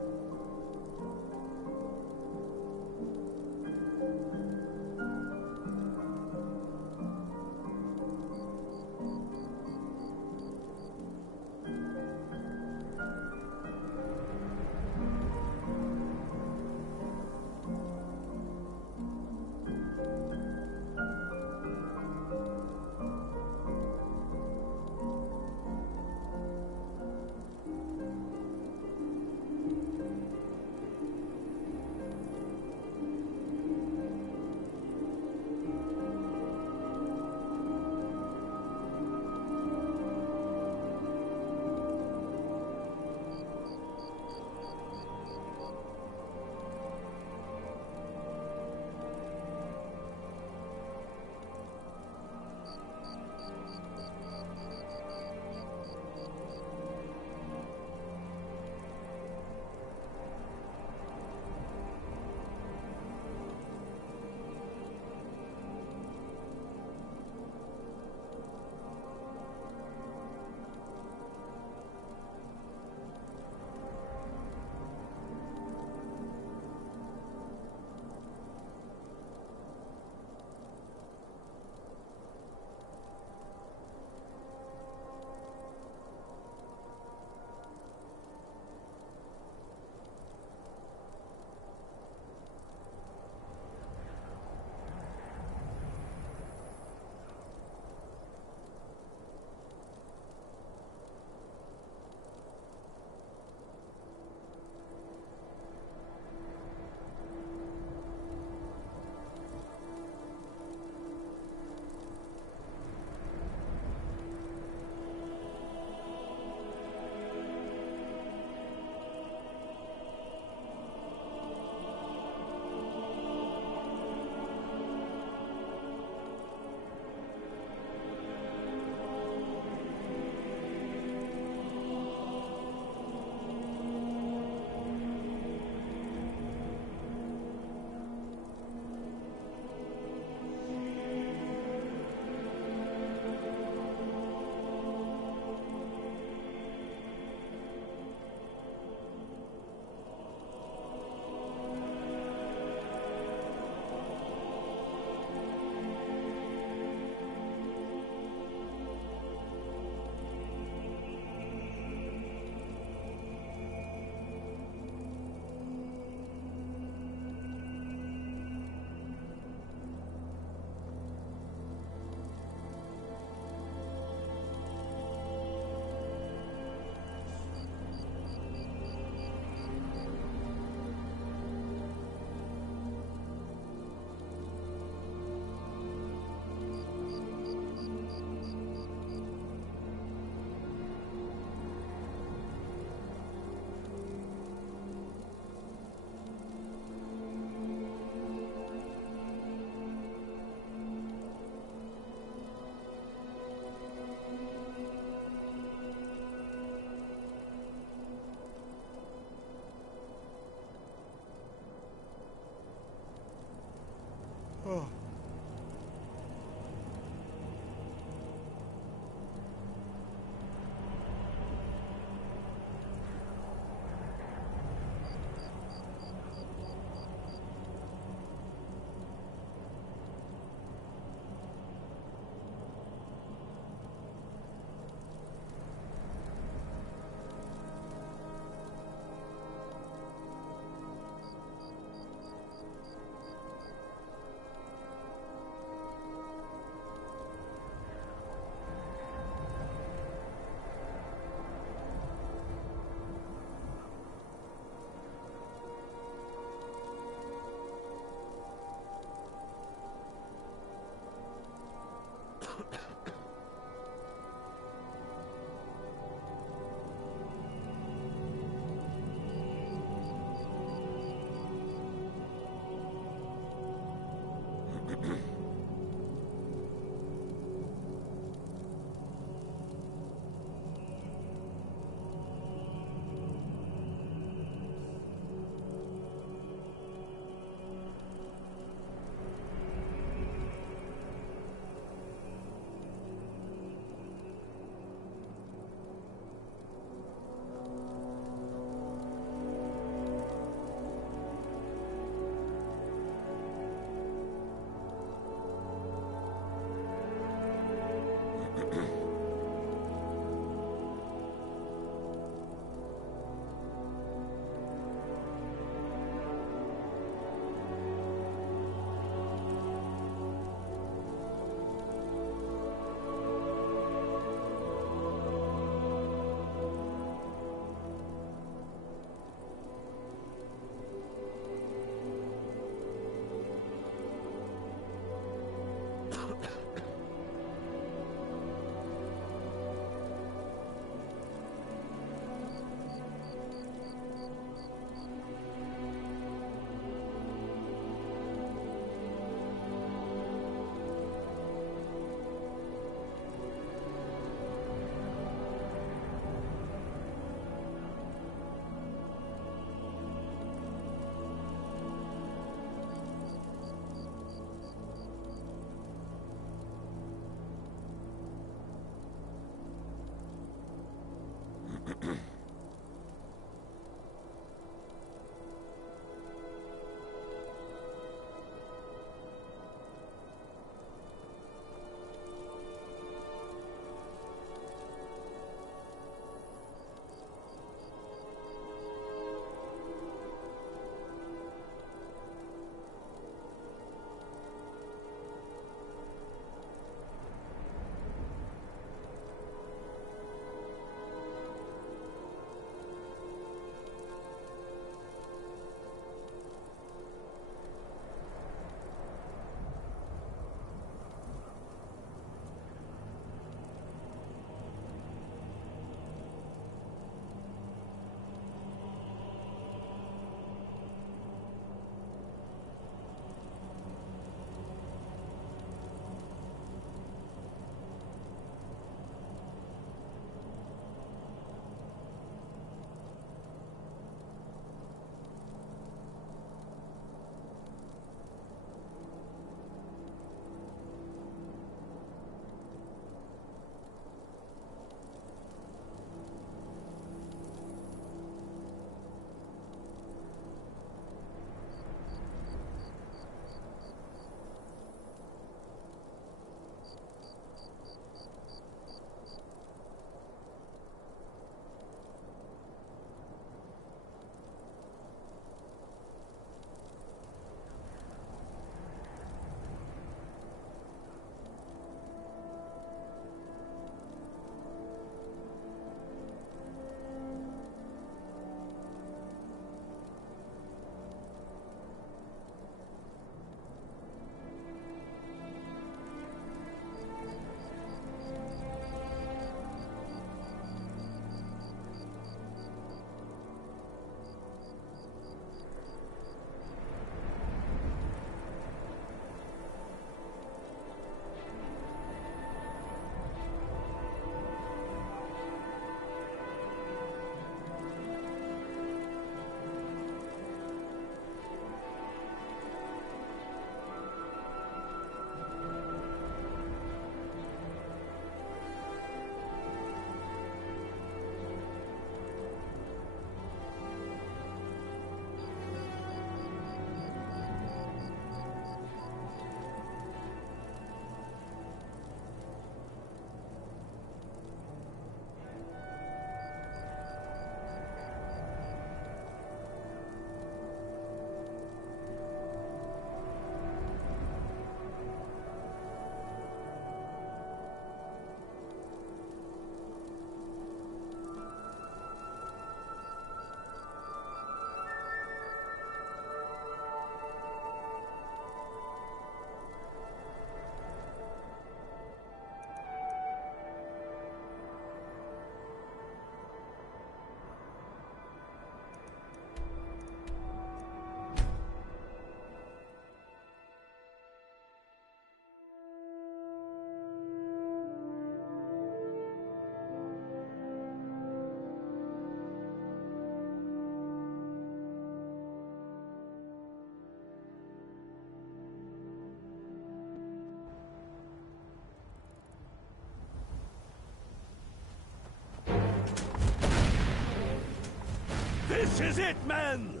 This is it, men!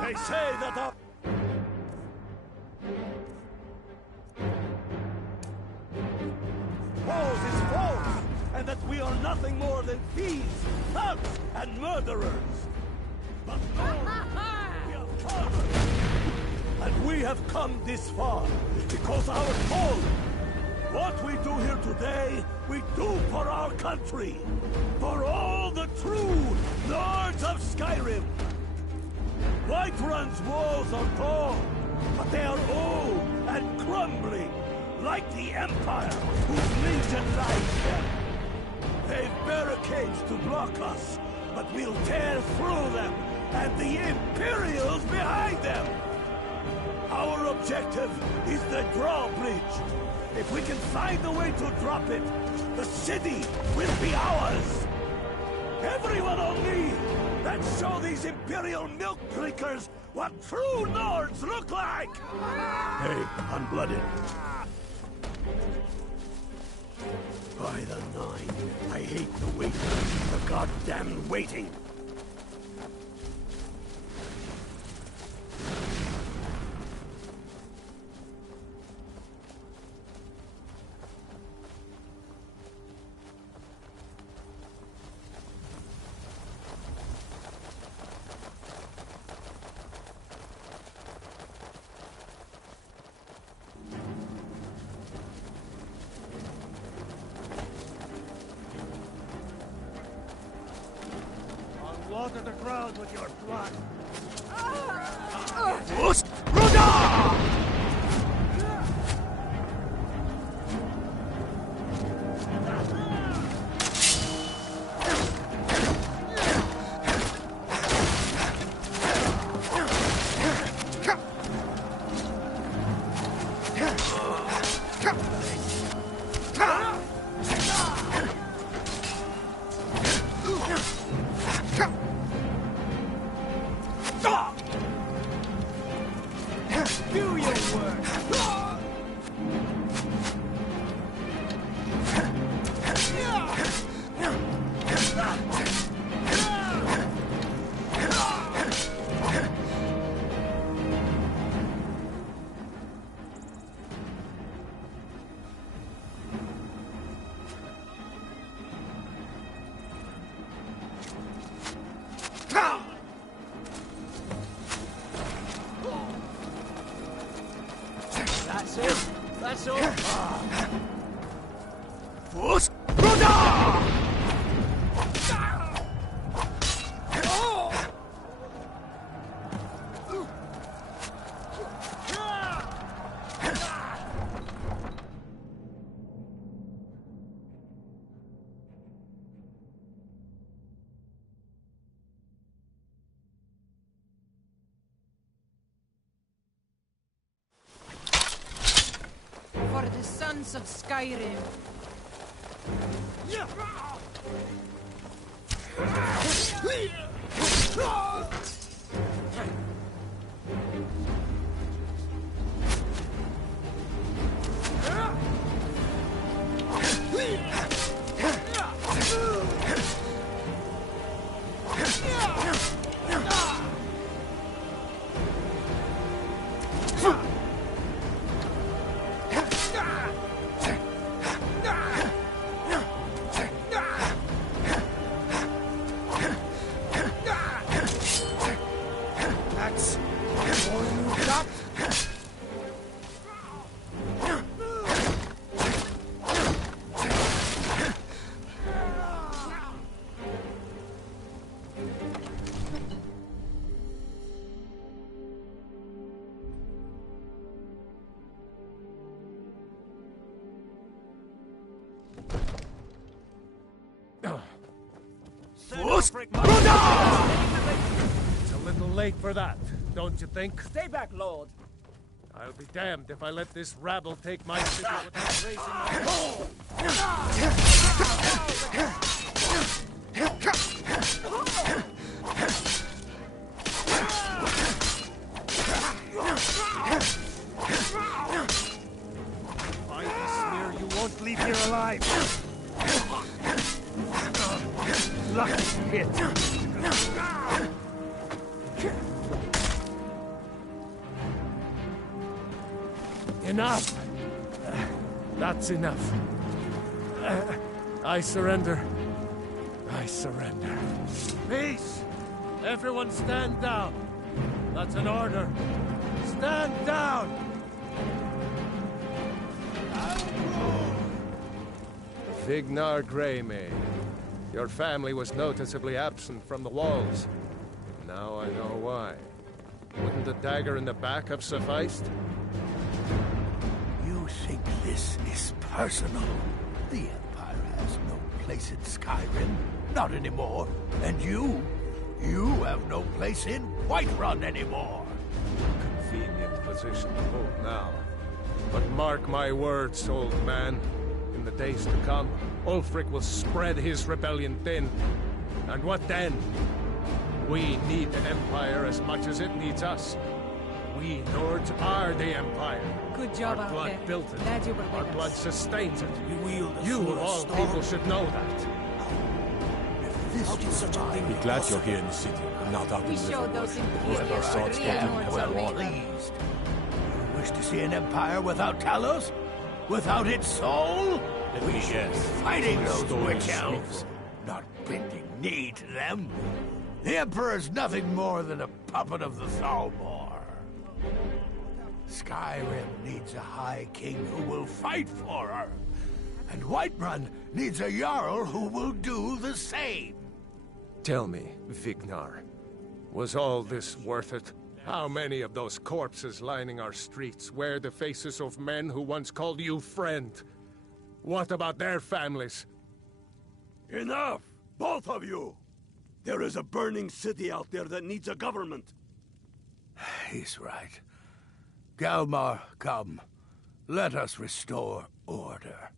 They say that our... cause is false, and that we are nothing more than thieves, thugs, and murderers. But no, we are farmers. And we have come this far because our call. What we do here today, we do for our country. For all the true Lords of Skyrim. Whiterun's walls are tall, but they are old and crumbling, like the Empire whose legion lies there. They've barricades to block us, but we'll tear through them, and the Imperials behind them. Our objective is the drawbridge. If we can find a way to drop it, the city will be ours. Everyone on me! Let's show these Imperial milk drinkers what true Nords look like! Hey, unblooded. By the nine, I hate the waiting. The goddamn waiting. Water the ground with your blood. That's it. That's all. For the sons of Skyrim. It's a little late for that, don't you think? Stay back, Lord. I'll be damned if I let this rabble take my city without raising my... I swear you won't leave here alive. Lucky hit. Enough. That's enough. I surrender. I surrender. Peace! Everyone stand down. That's an order. Stand down! Vignar Greymane. Your family was noticeably absent from the walls. Now I know why. Wouldn't the dagger in the back have sufficed? You think this is personal? The Empire has no place in Skyrim. Not anymore. And you have no place in Whiterun anymore. Convenient position to hold now. But mark my words, old man. In the days to come, Ulfric will spread his rebellion thin. And what then? We need the Empire as much as it needs us. We Nords are the Empire. Good job Our out blood there. built it. Glad you were Our with blood us. sustains it. You wield a You sword of of all storm? people should know that. How can such a thing Be glad you're here in the city, and not out in We the showed river. those Whoever imperial starts Korean getting hordes well already. pleased? You wish to see an empire without Talos? Without its soul? Let me guess. Fighting those Stole witch sweet elves, not bending knee to them. The Emperor is nothing more than a puppet of the Thalmor. Skyrim needs a High King who will fight for her. And Whiterun needs a Jarl who will do the same. Tell me, Vignar, was all this worth it? How many of those corpses lining our streets wear the faces of men who once called you friend? What about their families? Enough! Both of you! There is a burning city out there that needs a government. He's right. Galmar, come. Let us restore order.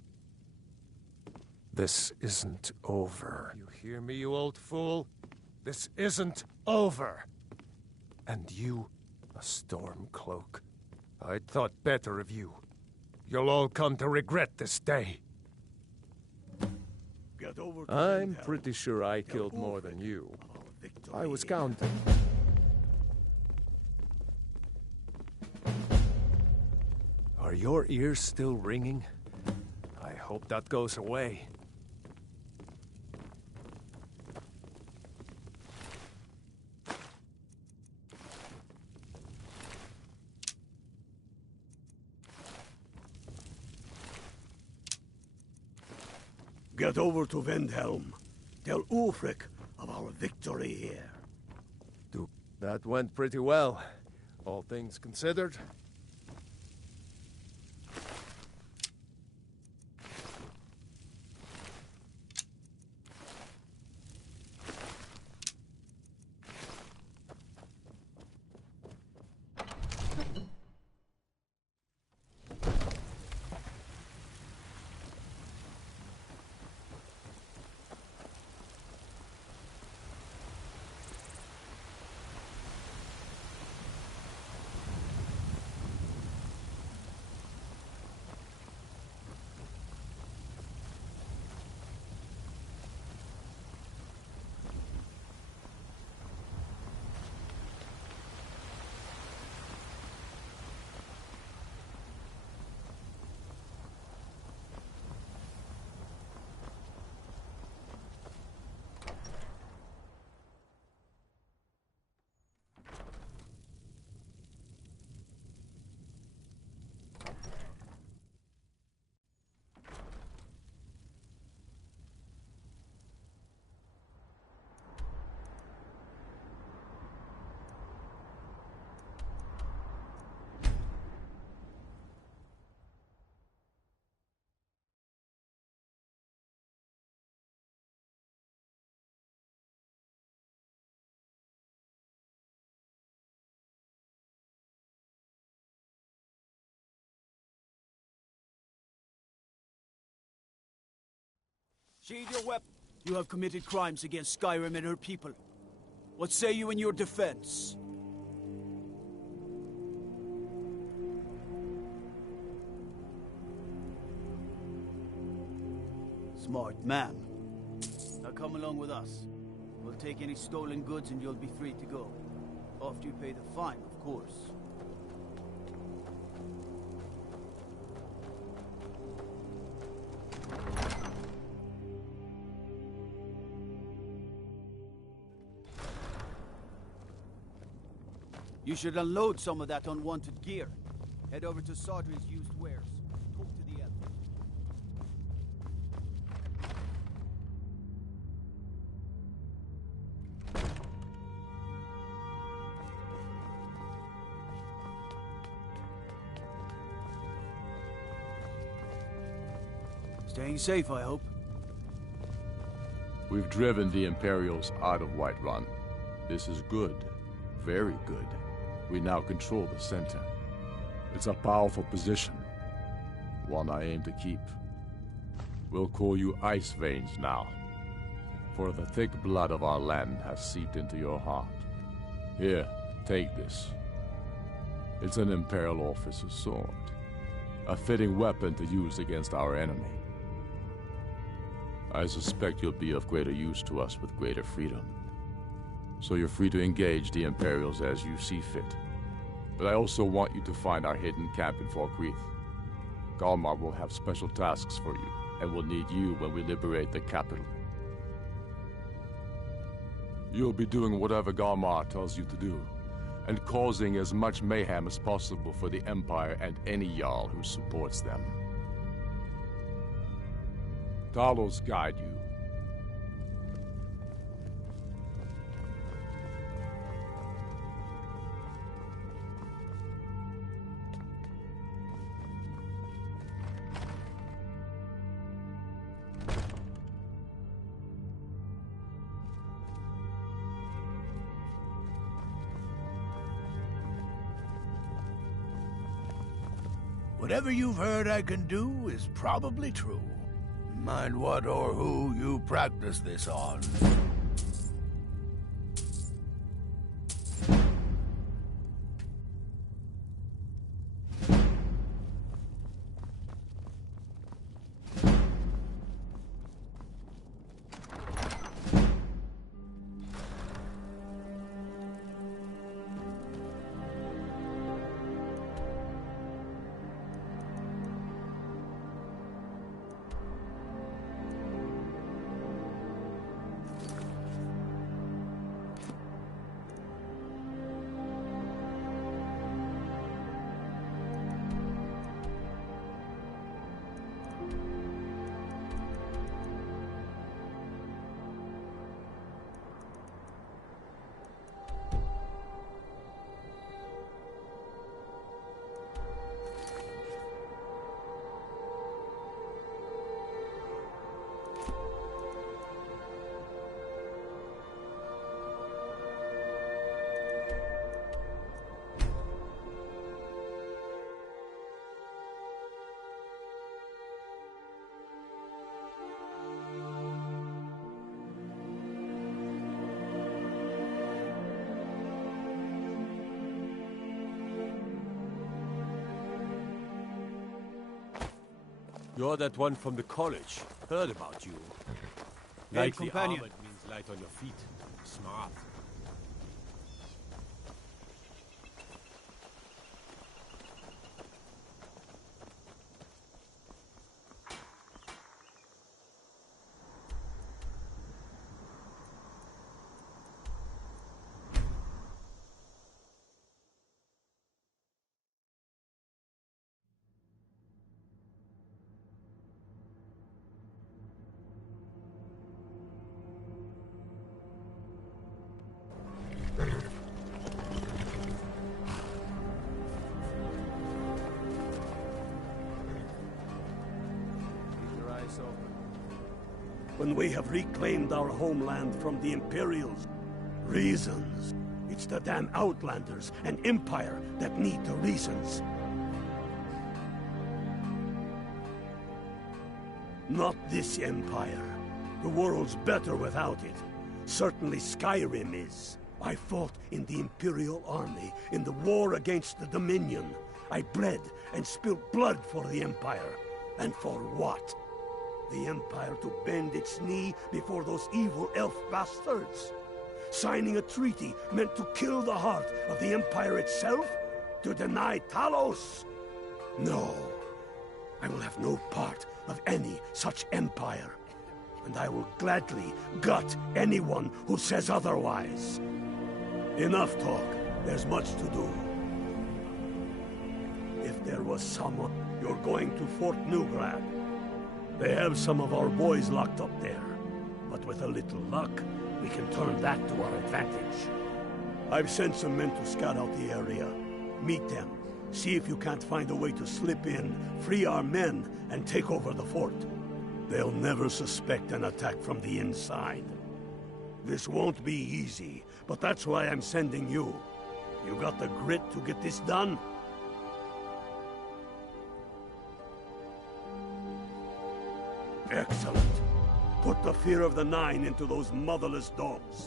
This isn't over. You hear me, you old fool? This isn't over. And you, a Stormcloak. I'd thought better of you. You'll all come to regret this day. Get over to I'm Windhelm. pretty sure I killed more than you. I was counting. Are your ears still ringing? I hope that goes away. Get over to Windhelm. Tell Ulfric of our victory here. That went pretty well, all things considered. Sheathe your weapon. You have committed crimes against Skyrim and her people. What say you in your defense? Smart man. Now come along with us. We'll take any stolen goods and you'll be free to go. After you pay the fine, of course. You should unload some of that unwanted gear. Head over to Sodri's used wares. Talk to the elf. Staying safe, I hope. We've driven the Imperials out of Whiterun. This is good. Very good. We now control the center. It's a powerful position. One I aim to keep. We'll call you Ice Veins now. For the thick blood of our land has seeped into your heart. Here, take this. It's an Imperial officer's sword. A fitting weapon to use against our enemy. I suspect you'll be of greater use to us with greater freedom. So you're free to engage the Imperials as you see fit. But I also want you to find our hidden camp in Falkreath. Galmar will have special tasks for you, and will need you when we liberate the capital. You'll be doing whatever Galmar tells you to do, and causing as much mayhem as possible for the Empire and any Jarl who supports them. Talos guide you. Whatever you've heard I can do is probably true. Mind what or who you practice this on. You're that one from the college. Heard about you. Hey, Lightly companion. armored means light on your feet. Smart. When we have reclaimed our homeland from the Imperials. Reasons. It's the damn Outlanders and Empire that need the reasons. Not this Empire. The world's better without it. Certainly Skyrim is. I fought in the Imperial army in the war against the Dominion. I bled and spilled blood for the Empire. And for what? The Empire to bend its knee before those evil elf bastards? Signing a treaty meant to kill the heart of the Empire itself? To deny Talos? No. I will have no part of any such empire. And I will gladly gut anyone who says otherwise. Enough talk. There's much to do. If there was someone... You're going to Fort Newgrad. They have some of our boys locked up there. But with a little luck, we can turn that to our advantage. I've sent some men to scout out the area. Meet them. See if you can't find a way to slip in, free our men, and take over the fort. They'll never suspect an attack from the inside. This won't be easy, but that's why I'm sending you. You got the grit to get this done? Excellent. Put the fear of the Nine into those motherless dogs.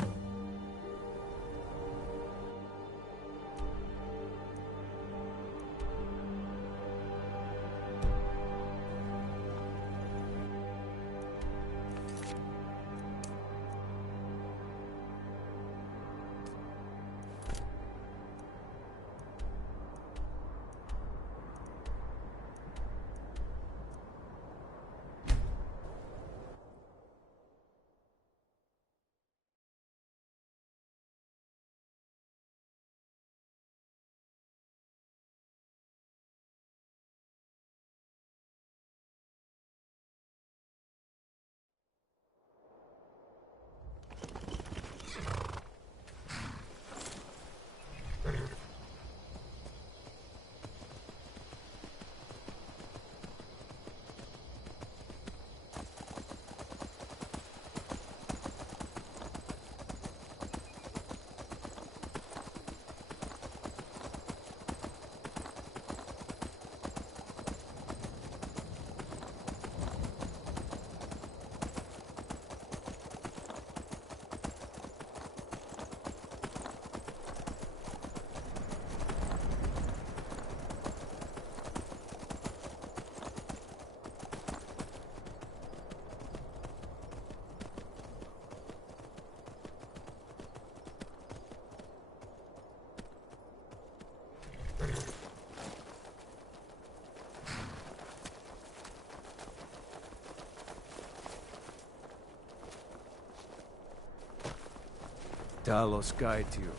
Talos guide you.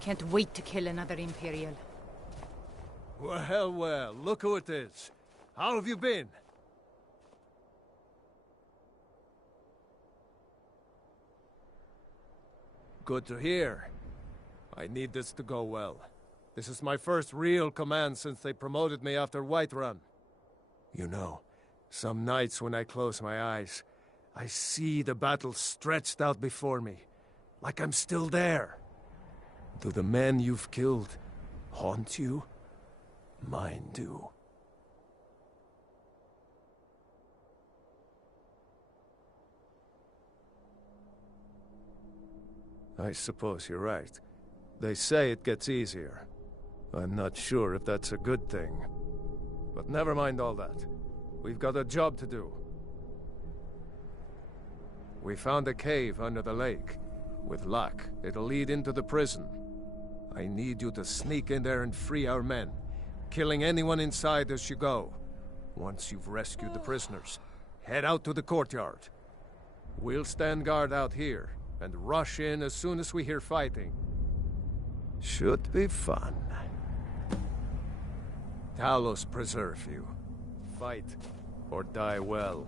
Can't wait to kill another Imperial. Well, well, look who it is. How have you been? Good to hear. I need this to go well. This is my first real command since they promoted me after Whiterun. You know, some nights when I close my eyes, I see the battle stretched out before me, like I'm still there. Do the men you've killed haunt you? Mine do. I suppose you're right. They say it gets easier. I'm not sure if that's a good thing. But never mind all that. We've got a job to do. We found a cave under the lake. With luck, it'll lead into the prison. I need you to sneak in there and free our men, killing anyone inside as you go. Once you've rescued the prisoners, head out to the courtyard. We'll stand guard out here and rush in as soon as we hear fighting. Should be fun. Talos preserve you. Fight or die well.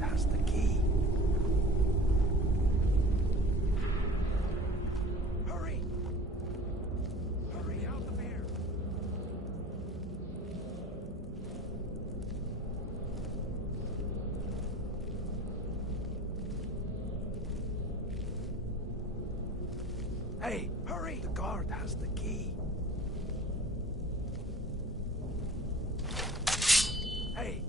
Has the key. Hurry! Hurry out of here! Hey, hurry! The guard has the key. Hey!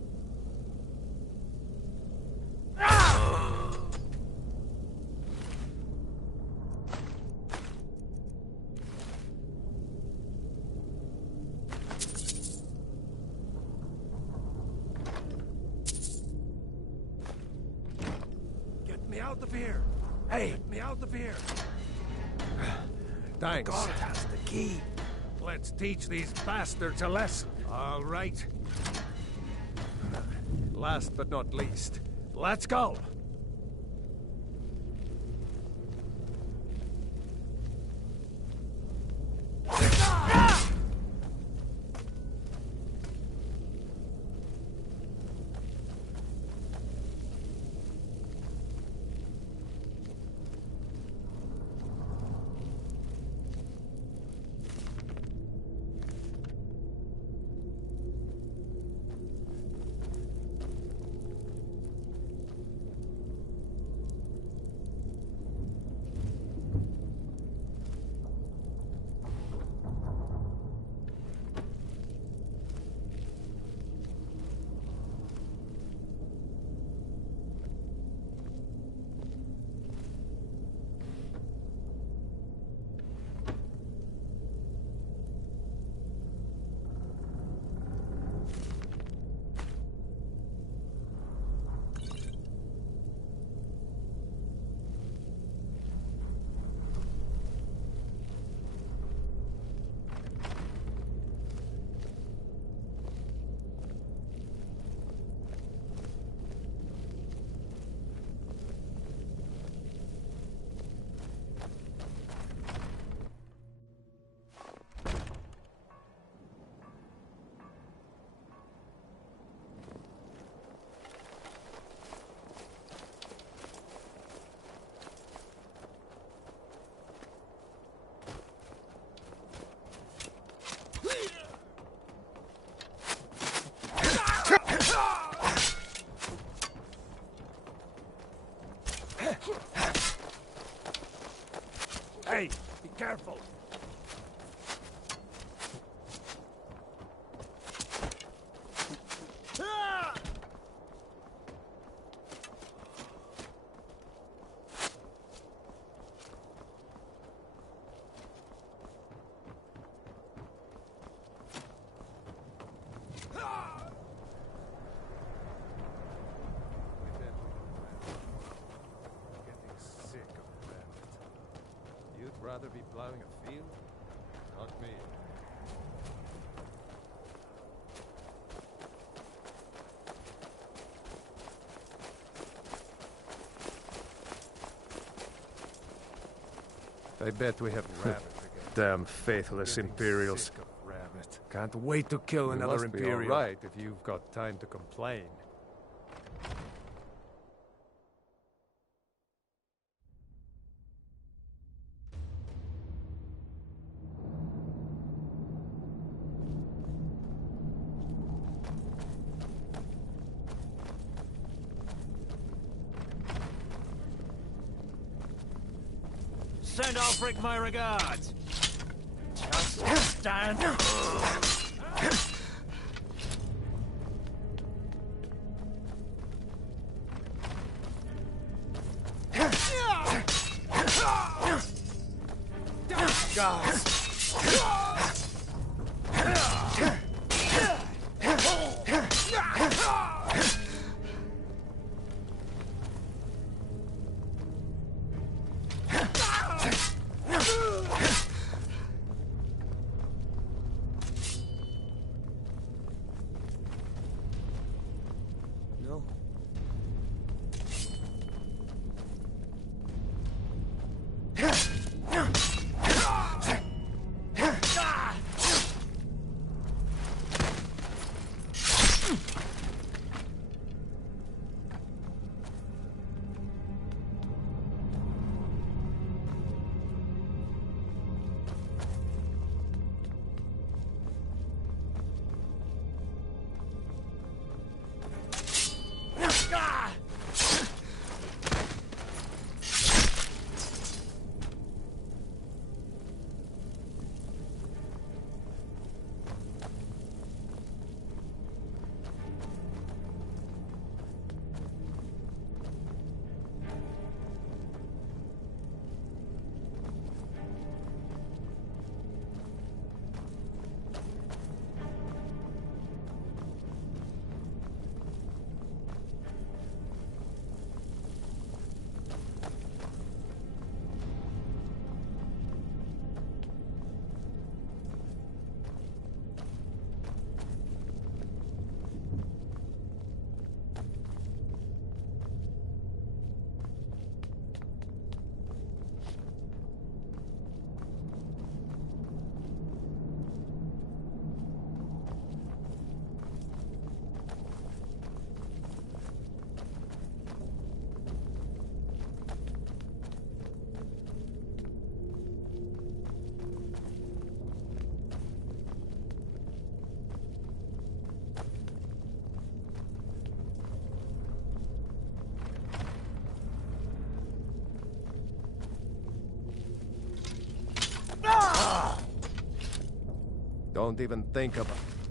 Get me out of here! Hey! Get me out of here! Thanks. God has the key. Let's teach these bastards a lesson. All right. Last but not least, let's go. Hey, be careful. Rather be plowing a field? Not me. I bet we have rabbit again. Damn faithless Imperials. Rabbit. Can't wait to kill another Imperial. Be all right if you've got time to complain. Send Ulfric my regards. Just stand. Don't even think about it.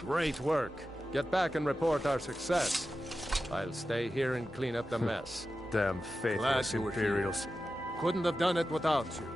Great work. Get back and report our success. I'll stay here and clean up the mess. Damn faithless Imperials. Couldn't have done it without you.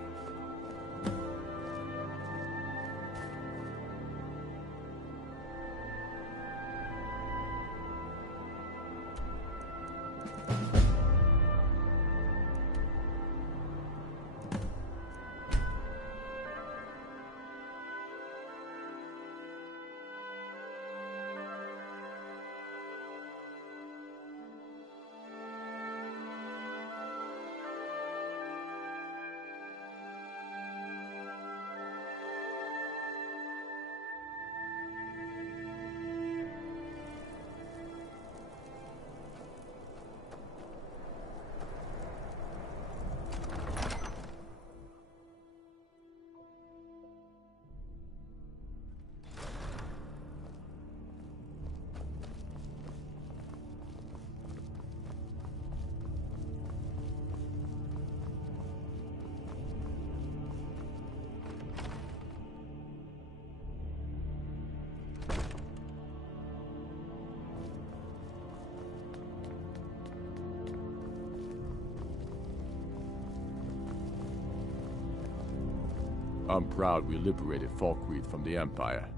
I'm proud we liberated Falkreath from the Empire.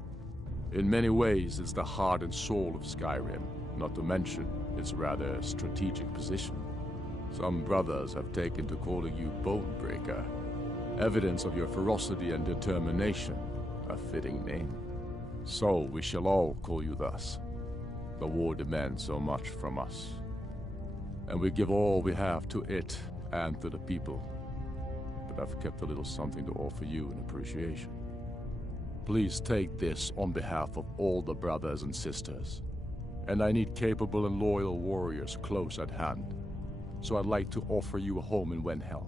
In many ways, it's the heart and soul of Skyrim, not to mention its rather strategic position. Some brothers have taken to calling you Bonebreaker, evidence of your ferocity and determination, a fitting name. So we shall all call you thus. The war demands so much from us, and we give all we have to it and to the people. But I've kept a little something to offer you in appreciation. Please take this on behalf of all the brothers and sisters. And I need capable and loyal warriors close at hand. So I'd like to offer you a home in Wenhel.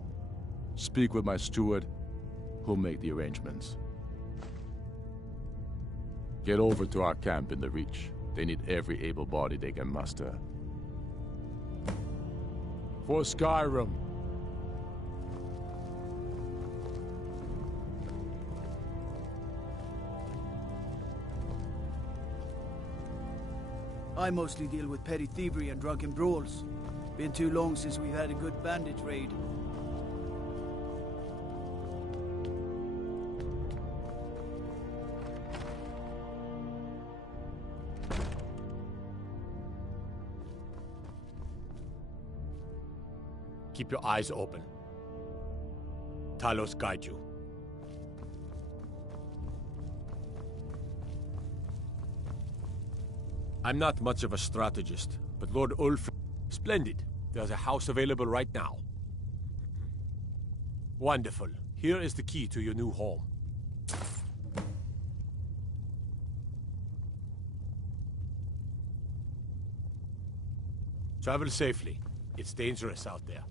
Speak with my steward, who'll make the arrangements. Get over to our camp in the Reach. They need every able body they can muster. For Skyrim! I mostly deal with petty thievery and drunken brawls. Been too long since we've had a good bandit raid. Keep your eyes open. Talos guide you. I'm not much of a strategist, but Lord Ulf... Splendid. There's a house available right now. Wonderful. Here is the key to your new home. Travel safely. It's dangerous out there.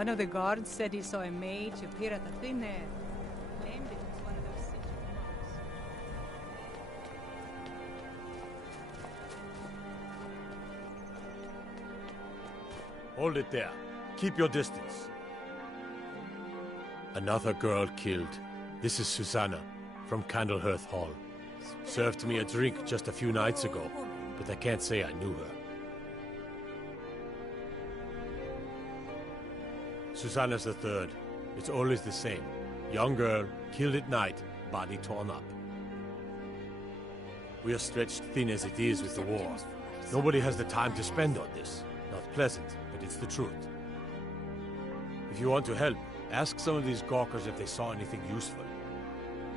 One of the guards said he saw a mage appear at the thin air. Claimed it was one of those sigil marks. Hold it there. Keep your distance. Another girl killed. This is Susanna, from Candlehearth Hall. Served me a drink just a few nights ago, but I can't say I knew her. Susanna's the third. It's always the same. Young girl, killed at night, body torn up. We are stretched thin as it is with the war. Nobody has the time to spend on this. Not pleasant, but it's the truth. If you want to help, ask some of these gawkers if they saw anything useful.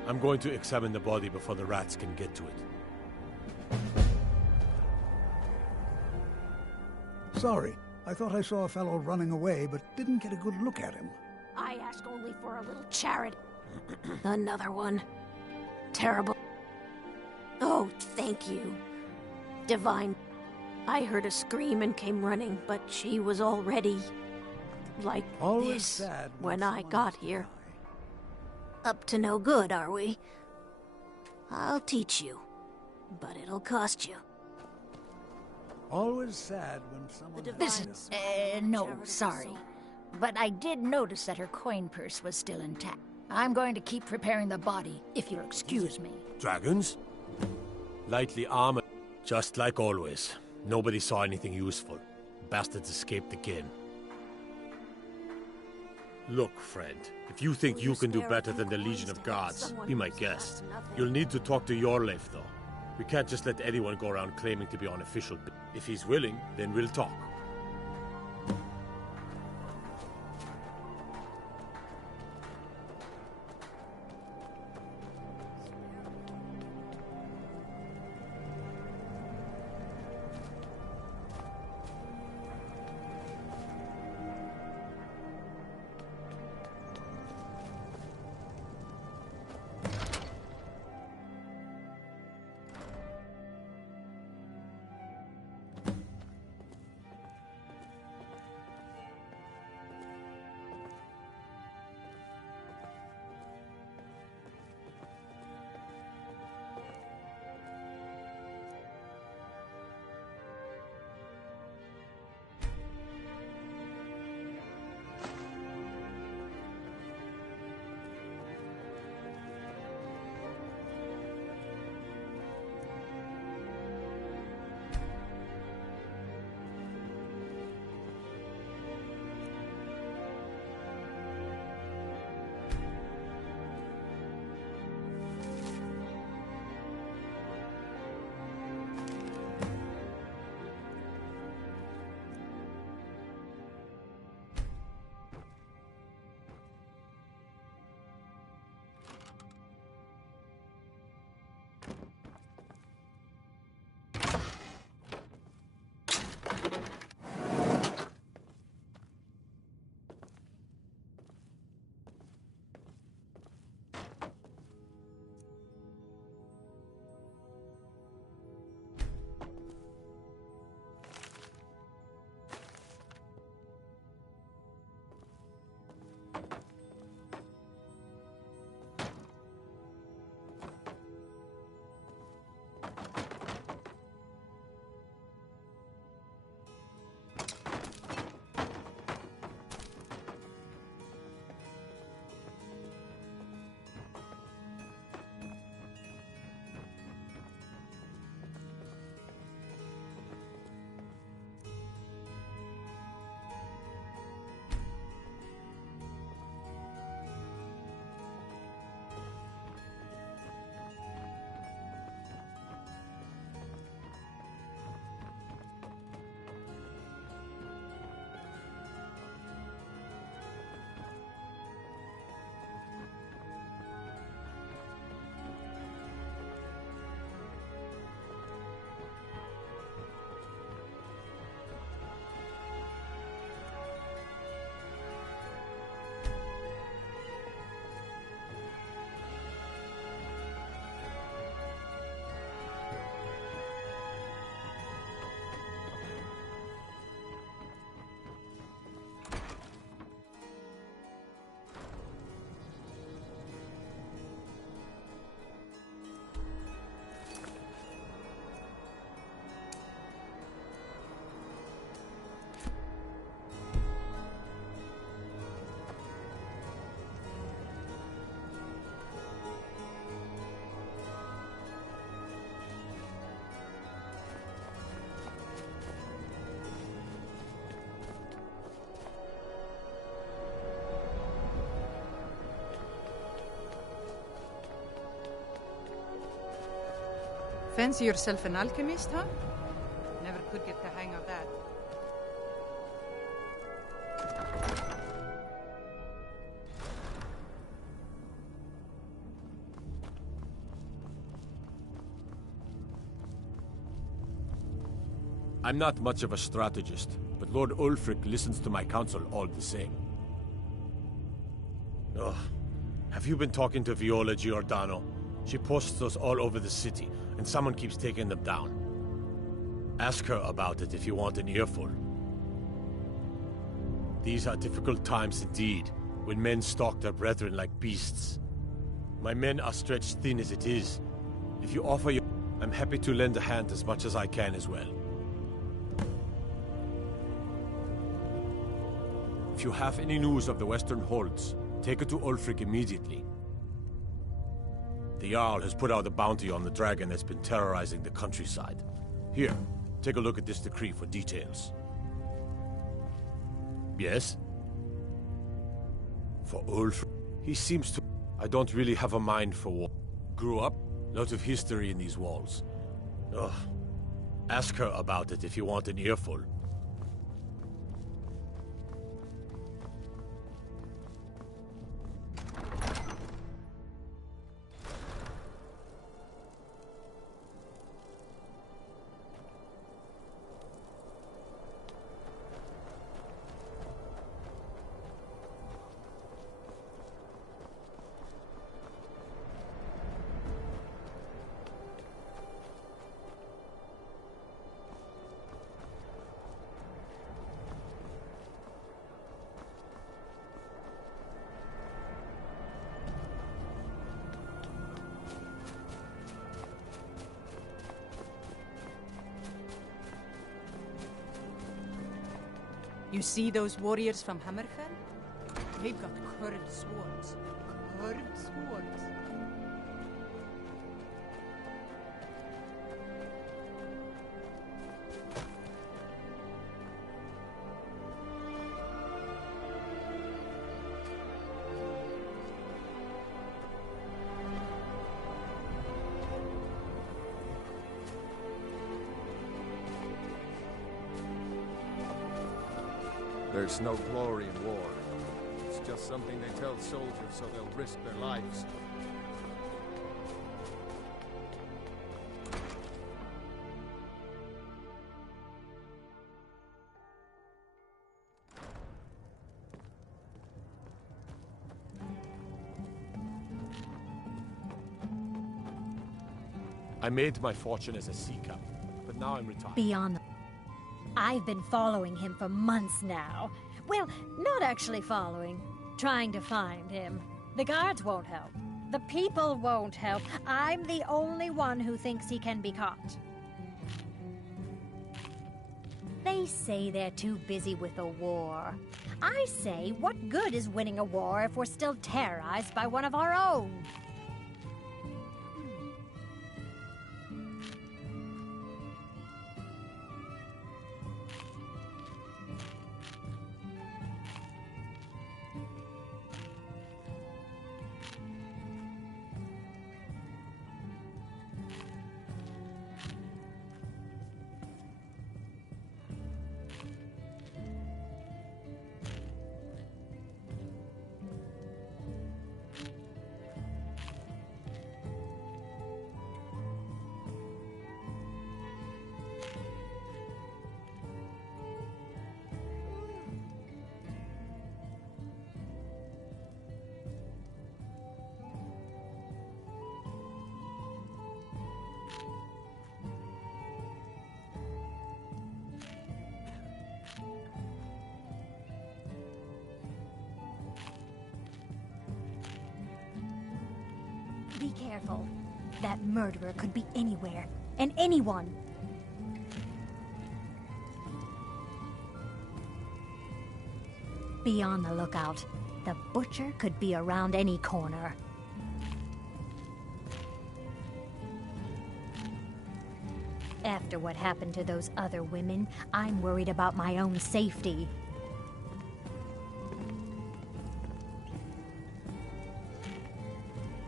I'm going to examine the body before the rats can get to it. Sorry, I thought I saw a fellow running away, but didn't get a good look at him. I ask only for a little charity. Another one. Terrible. Oh, thank you. Divine. I heard a scream and came running, but she was already... like Always this sad when I got here. Up to no good, are we? I'll teach you, but it'll cost you. Always sad when someone... Listen, no, sorry. But I did notice that her coin purse was still intact. I'm going to keep preparing the body, if you'll excuse me. Dragons? Lightly armored, just like always. Nobody saw anything useful. Bastards escaped again. Look, friend, if you think you can do better than the Legion of Guards, be my guest. You'll need to talk to Yorleif, though. We can't just let anyone go around claiming to be on official. If he's willing, then we'll talk. Fancy yourself an alchemist, huh? Never could get the hang of that. I'm not much of a strategist, but Lord Ulfric listens to my counsel all the same. Ugh. Have you been talking to Viola Giordano? She posts us all over the city, and someone keeps taking them down. Ask her about it if you want an earful. These are difficult times indeed, when men stalk their brethren like beasts. My men are stretched thin as it is. If you offer your... I'm happy to lend a hand as much as I can as well. If you have any news of the Western Holds, take it to Ulfric immediately. The Jarl has put out a bounty on the dragon that's been terrorizing the countryside. Here, take a look at this decree for details. Yes? For Ulfric, he seems to... I don't really have a mind for war. Grew up, lot of history in these walls. Ugh. Ask her about it if you want an earful. You see those warriors from Hammerfell? They've got curved swords. Curved swords. There's no glory in war. It's just something they tell soldiers so they'll risk their lives. I made my fortune as a sea captain, but now I'm retired. Beyond the... I've been following him for months now. Well, not actually following. Trying to find him. The guards won't help. The people won't help. I'm the only one who thinks he can be caught. They say they're too busy with the war. I say, what good is winning a war if we're still terrorized by one of our own? Be careful. That murderer could be anywhere, and anyone. Be on the lookout. The butcher could be around any corner. After what happened to those other women, I'm worried about my own safety.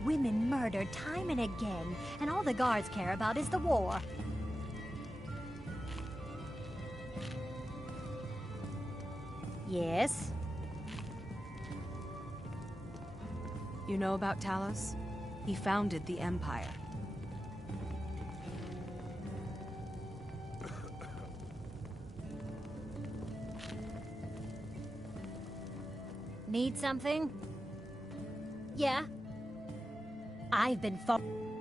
women murdered time and again, and all the guards care about is the war. Yes? You know about Talos? He founded the Empire. Need something? Yeah? I've been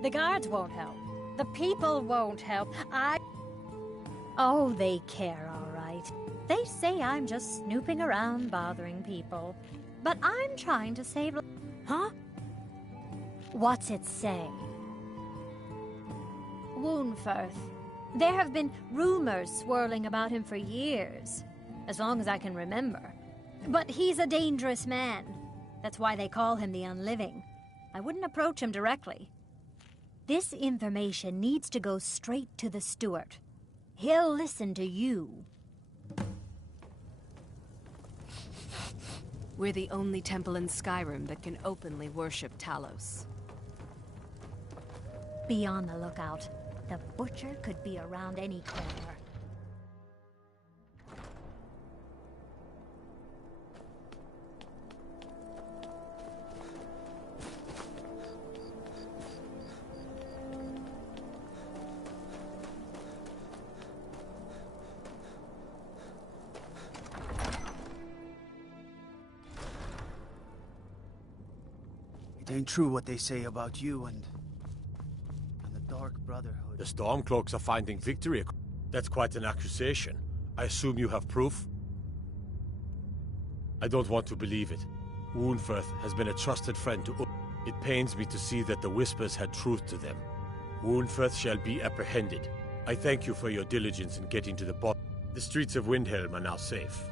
the guards won't help. The people won't help. Oh, they care, all right. They say I'm just snooping around bothering people. But I'm trying to save... Huh? What's it say? Woundfirth. There have been rumors swirling about him for years. As long as I can remember. But he's a dangerous man. That's why they call him the Unliving. I wouldn't approach him directly. This information needs to go straight to the steward. He'll listen to you. We're the only temple in Skyrim that can openly worship Talos. Be on the lookout. The butcher could be around any corner. It ain't true what they say about you and the Dark Brotherhood. The Stormcloaks are finding victory. That's quite an accusation. I assume you have proof? I don't want to believe it. Woundfirth has been a trusted friend to It pains me to see that the Whispers had truth to them. Woundfirth shall be apprehended. I thank you for your diligence in getting to the bottom. The streets of Windhelm are now safe.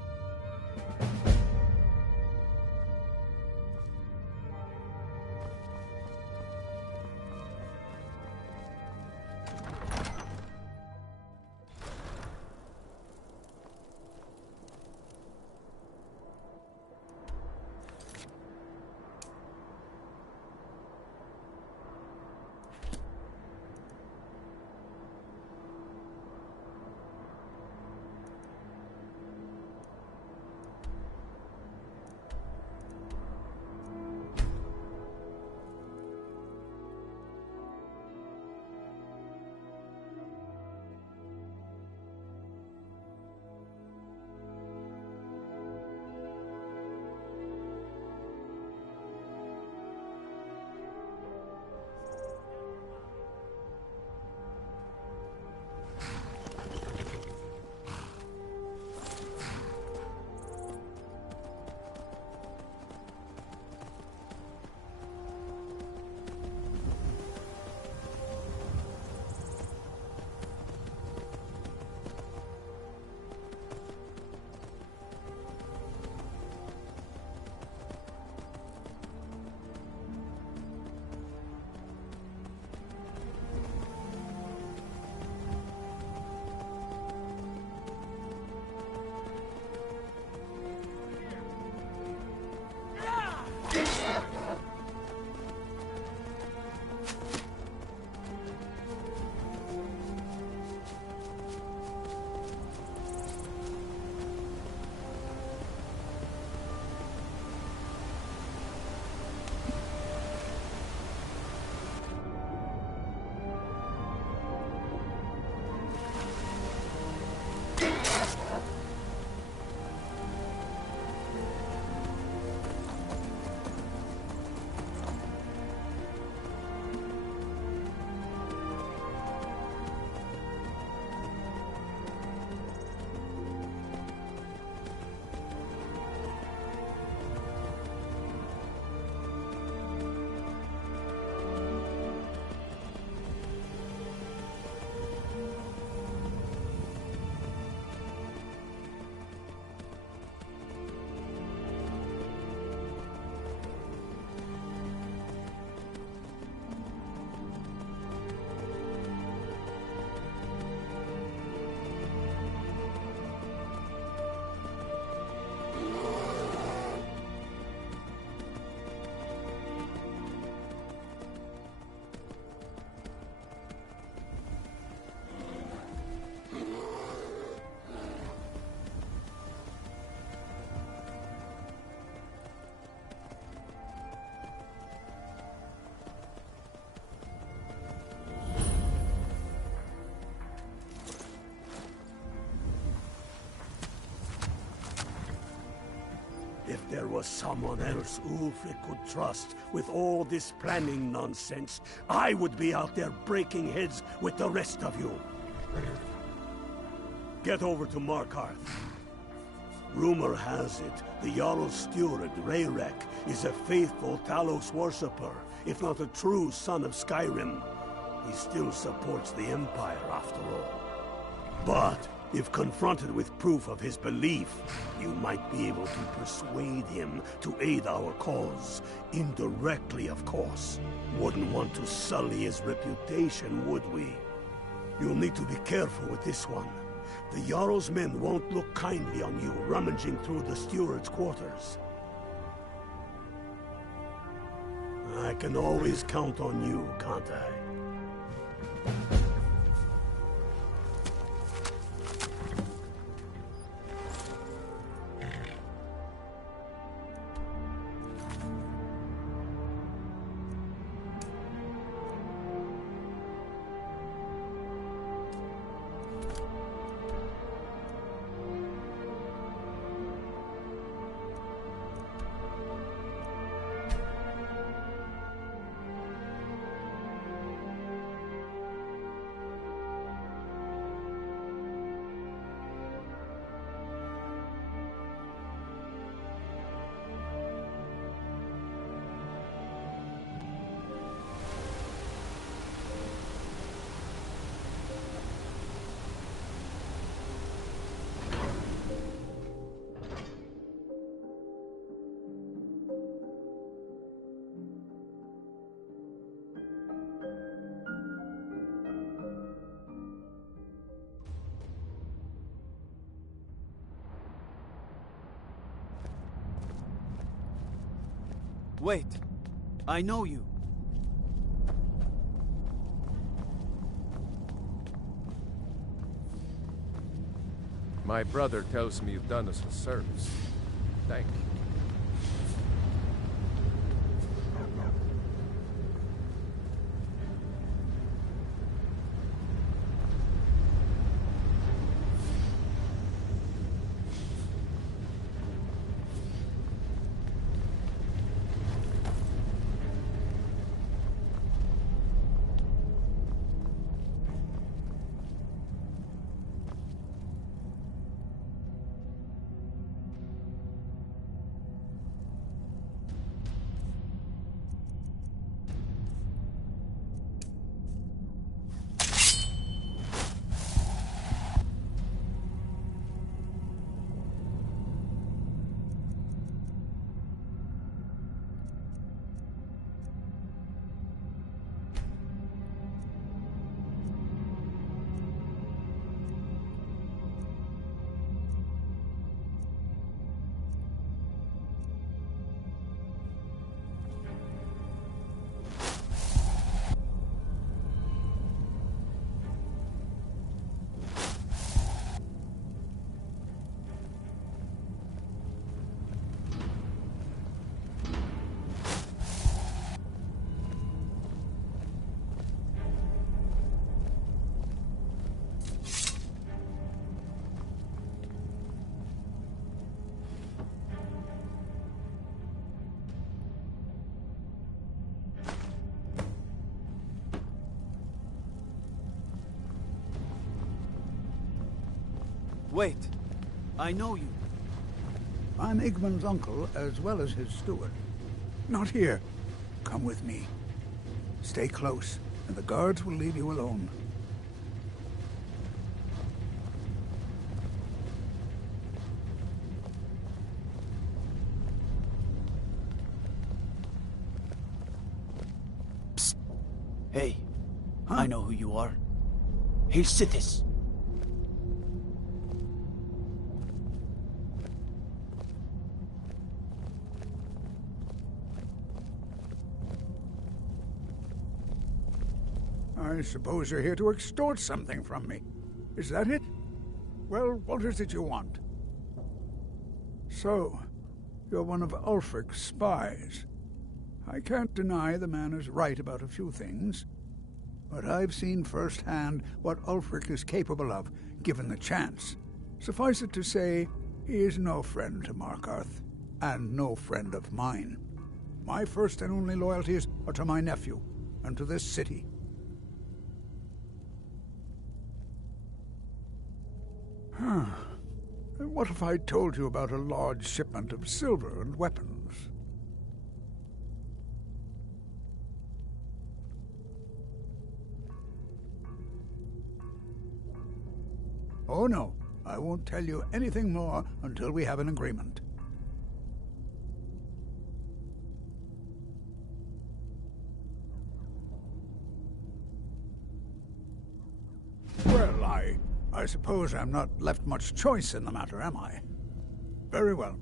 was someone else Ulfric could trust with all this planning nonsense, I would be out there breaking heads with the rest of you. Get over to Markarth. Rumor has it, the Jarl's steward, Rayrek, is a faithful Talos worshipper, if not a true son of Skyrim. He still supports the Empire, after all. But if confronted with proof of his belief, you might be able to persuade him to aid our cause. Indirectly, of course. Wouldn't want to sully his reputation, would we? You'll need to be careful with this one. The Jarl's men won't look kindly on you rummaging through the steward's quarters. I can always count on you, can't I? Wait, I know you. My brother tells me you've done us a service. Thank you. Wait, I know you. I'm Igmund's uncle, as well as his steward. Not here. Come with me. Stay close, and the guards will leave you alone. Psst. Hey, I know who you are. Hail Sithis. I suppose you're here to extort something from me. Is that it? Well, what is it you want? So, you're one of Ulfric's spies. I can't deny the man is right about a few things, but I've seen firsthand what Ulfric is capable of, given the chance. Suffice it to say, he is no friend to Markarth. and no friend of mine. My first and only loyalties are to my nephew, and to this city. What if I told you about a large shipment of silver and weapons? Oh no, I won't tell you anything more until we have an agreement. Well, I suppose I'm not left much choice in the matter, am I? Very well.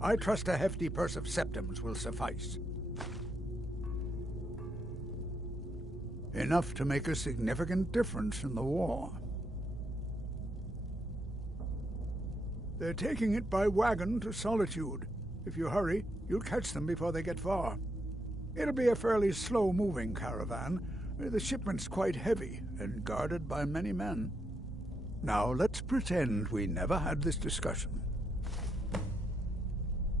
I trust a hefty purse of septims will suffice. Enough to make a significant difference in the war. They're taking it by wagon to Solitude. If you hurry, you'll catch them before they get far. It'll be a fairly slow-moving caravan. The shipment's quite heavy and guarded by many men. Now, let's pretend we never had this discussion.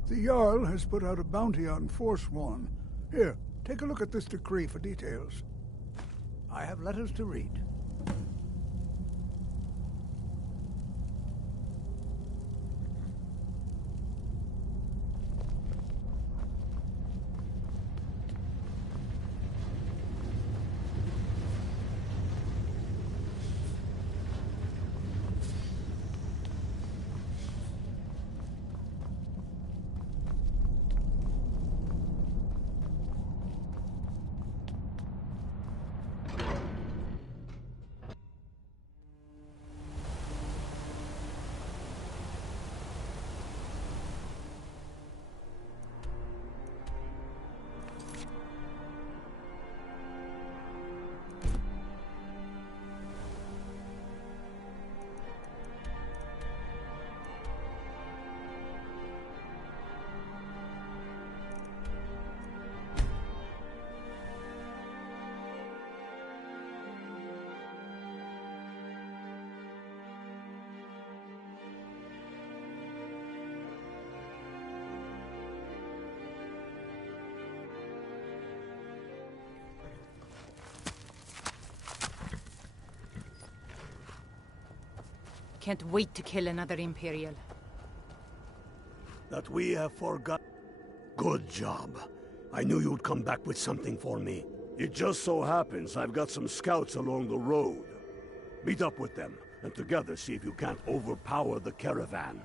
The Jarl has put out a bounty on Forsworn. Here, take a look at this decree for details. I have letters to read. Can't wait to kill another Imperial. That we have forgot. Good job. I knew you'd come back with something for me. It just so happens I've got some scouts along the road. Meet up with them, and together see if you can't overpower the caravan.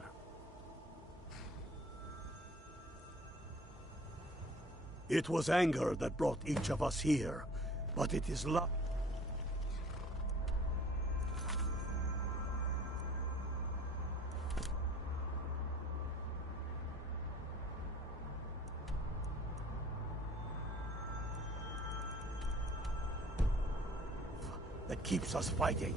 It was anger that brought each of us here, but it is love. That keeps us fighting.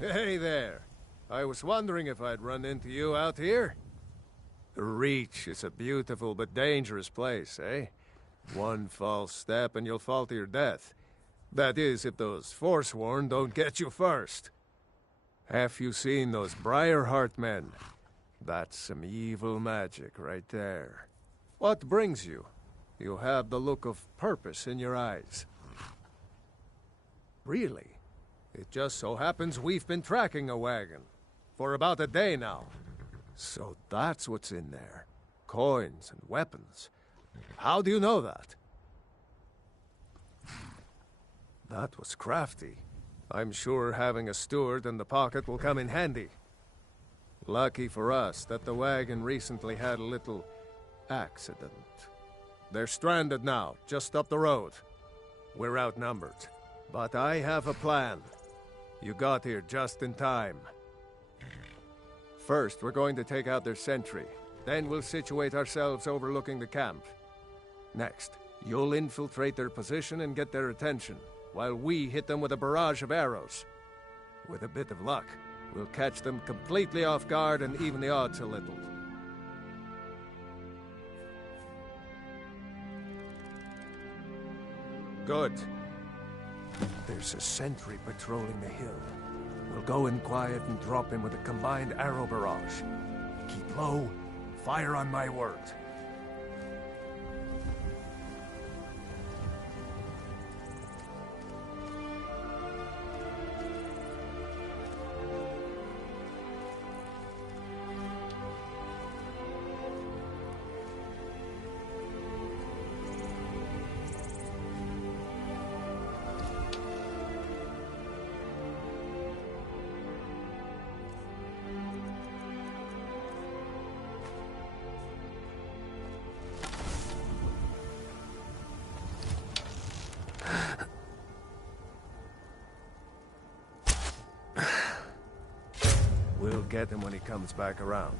Hey there. I was wondering if I'd run into you out here. The Reach is a beautiful but dangerous place, eh? One false step and you'll fall to your death. That is, if those Forsworn don't get you first. Have you seen those Briarheart men? That's some evil magic right there. What brings you? You have the look of purpose in your eyes. Really? It just so happens we've been tracking a wagon for about a day now. So that's what's in there. Coins and weapons. How do you know that? That was crafty. I'm sure having a steward in the pocket will come in handy. Lucky for us that the wagon recently had a little accident. They're stranded now, just up the road. We're outnumbered, but I have a plan. You got here just in time. First, we're going to take out their sentry. Then we'll situate ourselves overlooking the camp. Next, you'll infiltrate their position and get their attention, while we hit them with a barrage of arrows. With a bit of luck, we'll catch them completely off guard and even the odds a little. Good. There's a sentry patrolling the hill. We'll go in quiet and drop him with a combined arrow barrage. Keep low, fire on my word. We'll get him when he comes back around.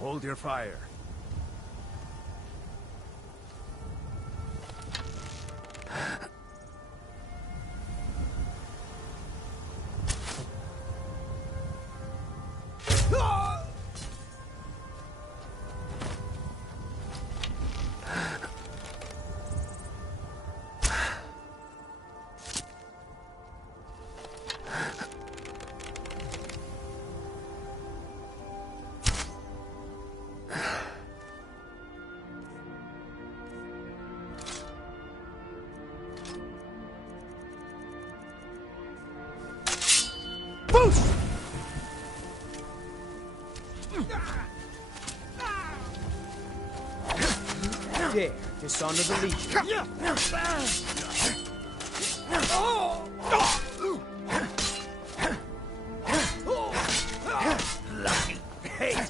Hold your fire. Dare dishonor the Legion. Lucky hate.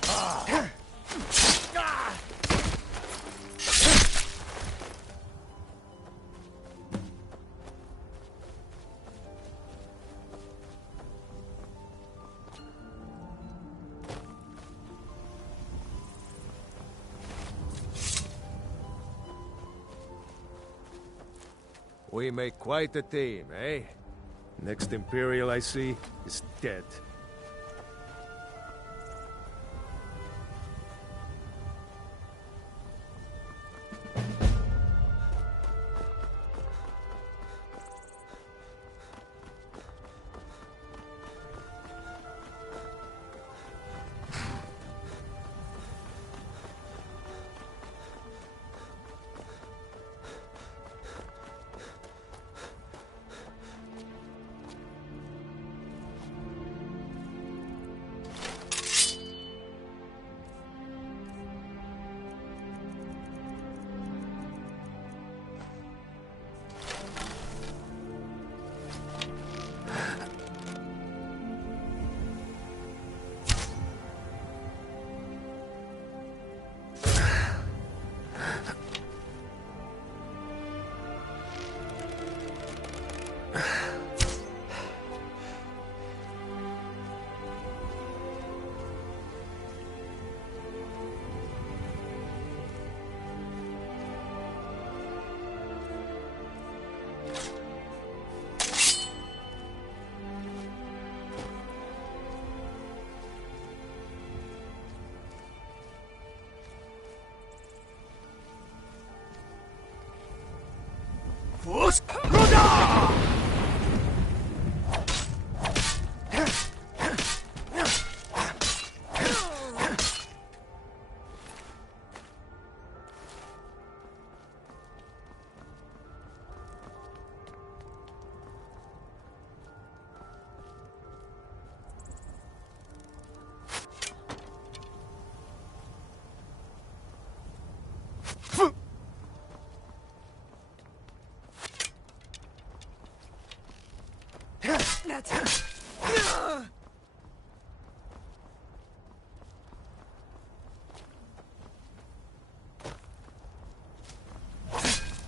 We make quite a team, eh? Next Imperial I see is dead.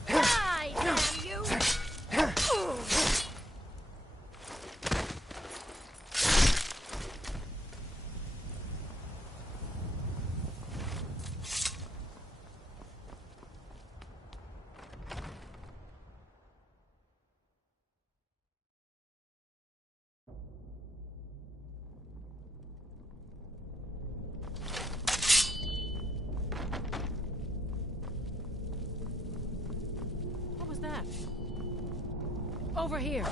Die, damn you! What was that? Over here.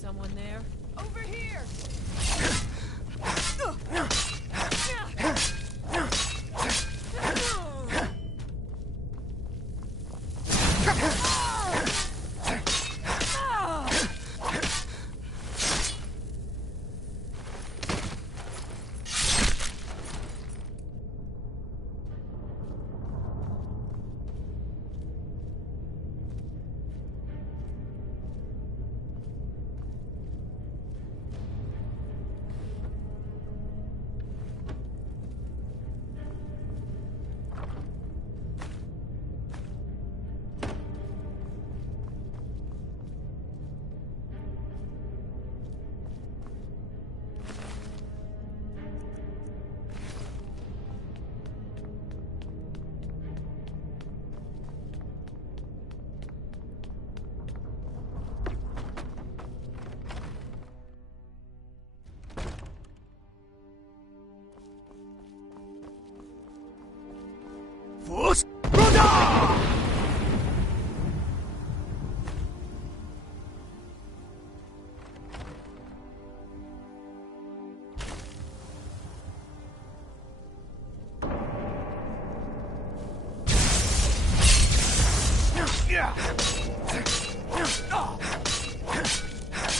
Someone there? Over here! Fus Roda!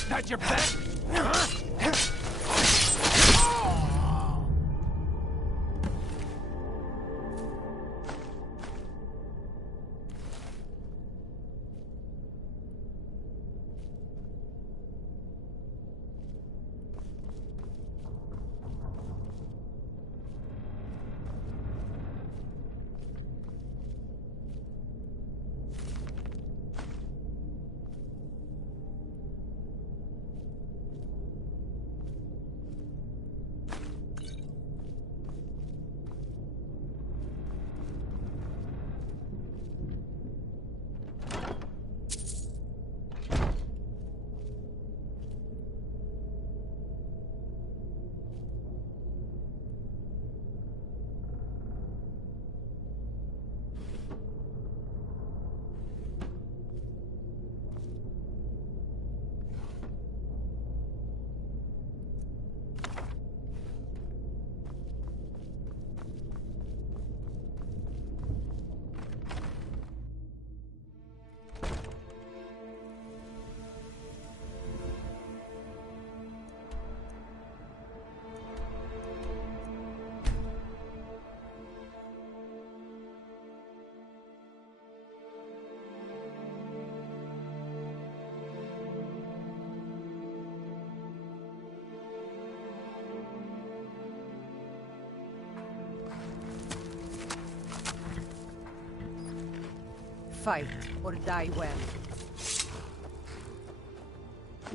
That your bet? Huh? fight or die well.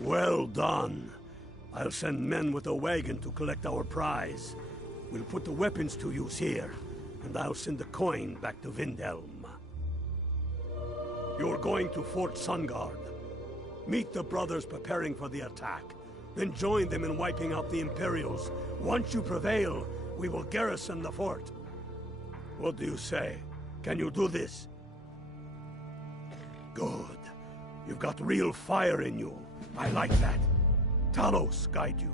Well done. I'll send men with a wagon to collect our prize. We'll put the weapons to use here, and I'll send the coin back to Vindhelm. You're going to Fort Sungard. Meet the brothers preparing for the attack. Then join them in wiping out the Imperials. Once you prevail, we will garrison the fort. What do you say? Can you do this? Good. You've got real fire in you. I like that. Talos guide you.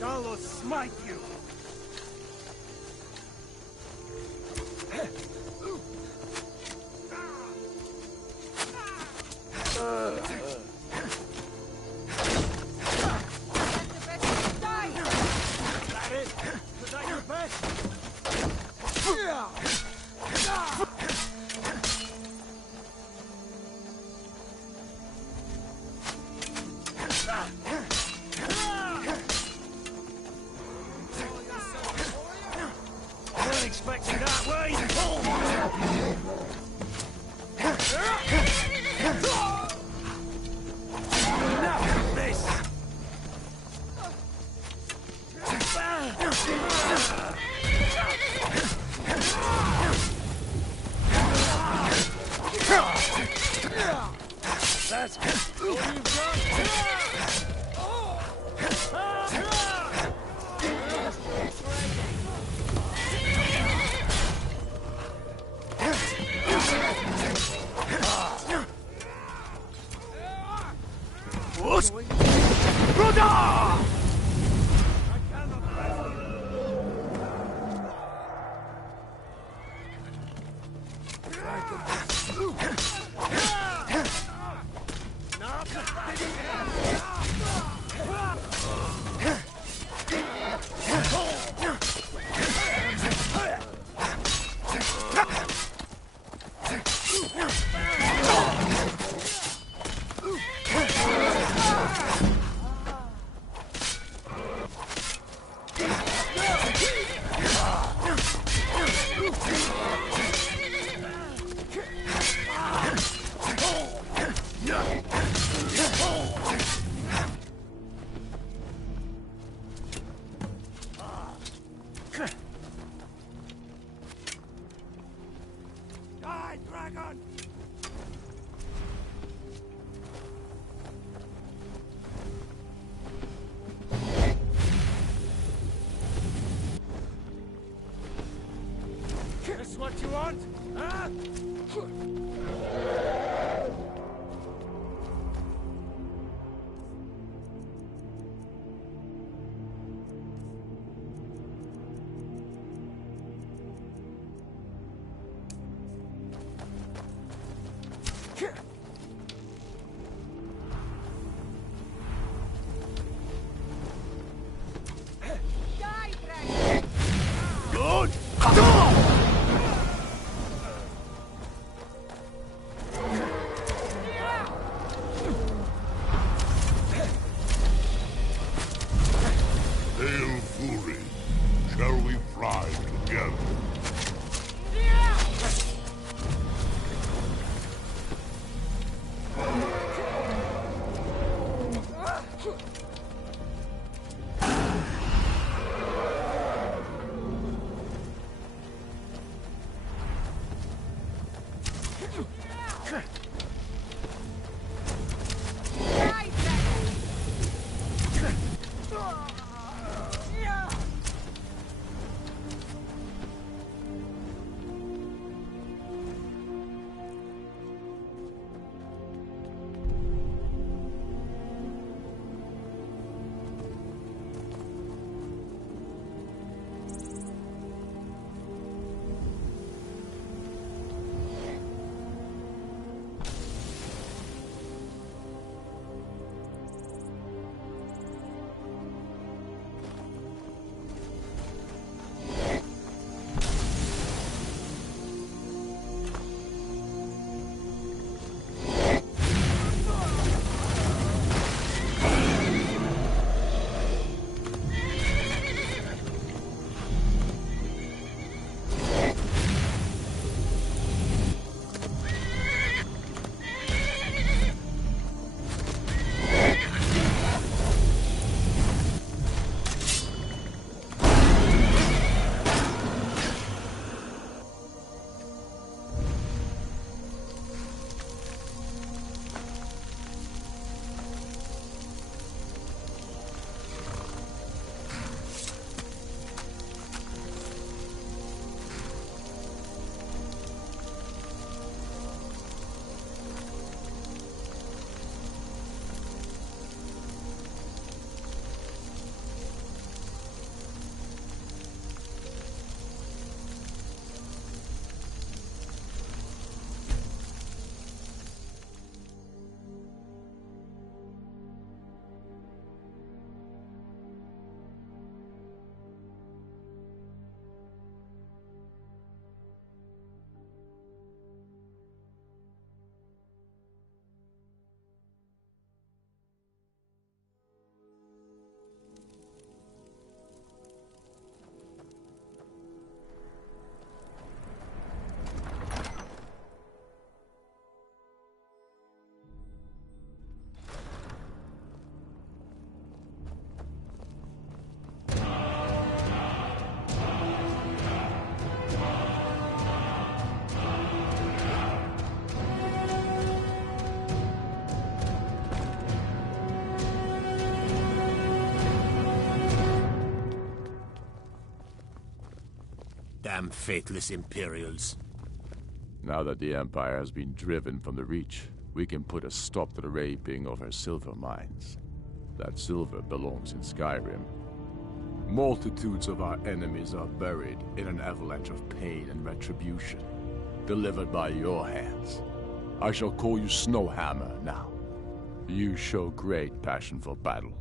Talos smite you! Expecting that way! Enough of this! That's all you've got! Die, dragon! This what you want? Huh? Damn faithless Imperials. Now that the Empire has been driven from the Reach, we can put a stop to the raping of her silver mines. That silver belongs in Skyrim. Multitudes of our enemies are buried in an avalanche of pain and retribution, delivered by your hands. I shall call you Snowhammer now. You show great passion for battle,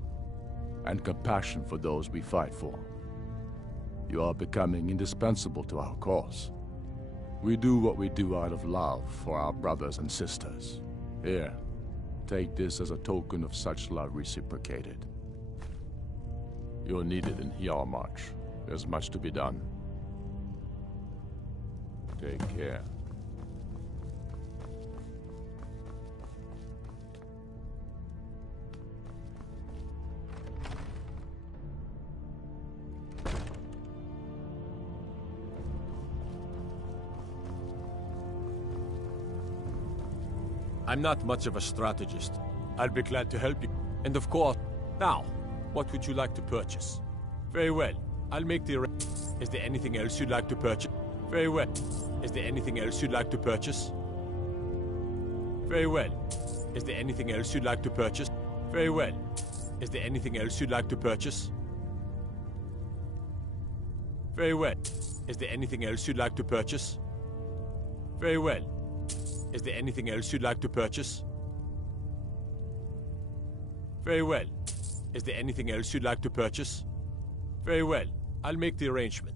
and compassion for those we fight for. You are becoming indispensable to our cause. We do what we do out of love for our brothers and sisters. Here, take this as a token of such love reciprocated. You're needed in Hjalmarch. There's much to be done. Take care. I'm not much of a strategist. I'll be glad to help you. And of course, now, what would you like to purchase? Very well. I'll make the arrangement. Is there anything else you'd like to purchase? Very well. Is there anything else you'd like to purchase? Very well. Is there anything else you'd like to purchase? Very well. Is there anything else you'd like to purchase? Very well. Is there anything else you'd like to purchase? Very well. Is there anything else you'd like to purchase? Very well. Is there anything else you'd like to purchase? Very well. I'll make the arrangement.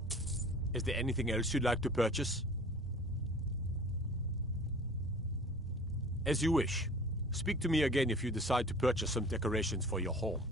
Is there anything else you'd like to purchase? As you wish. Speak to me again if you decide to purchase some decorations for your home.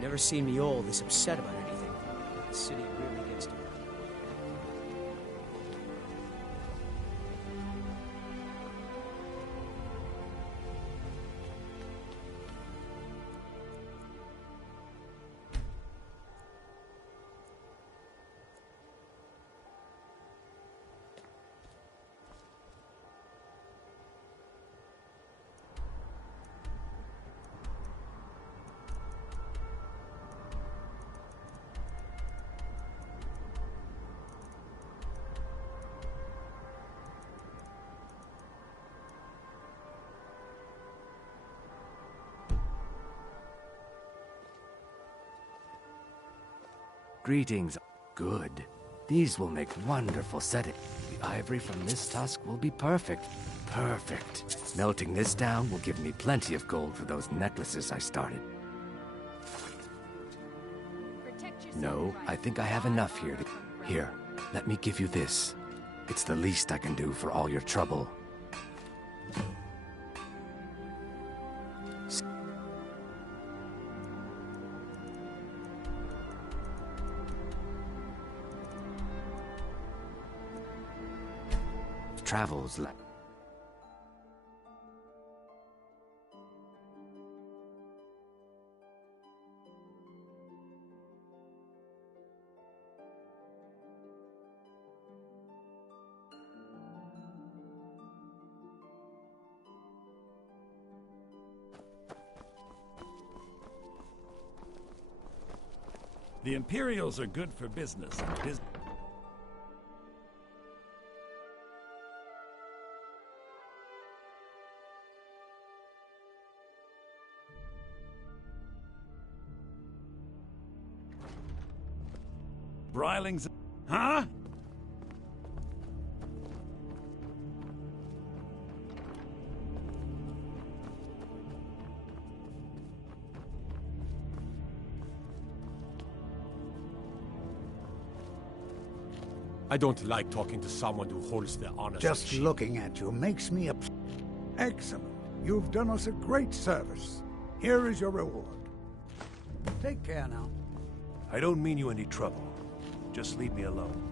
Never seen me all this upset about anything. The city really gets to me. Greetings. Good. These will make wonderful setting. The ivory from this tusk will be perfect. Perfect. Melting this down will give me plenty of gold for those necklaces I started. No, I think I have enough here. Here, let me give you this. It's the least I can do for all your trouble. Travels like the Imperials are good for business, and Brilings... Huh? I don't like talking to someone who holds their honor. Just looking at you makes me upset. Excellent. You've done us a great service. Here is your reward. Take care now. I don't mean you any trouble. Just leave me alone.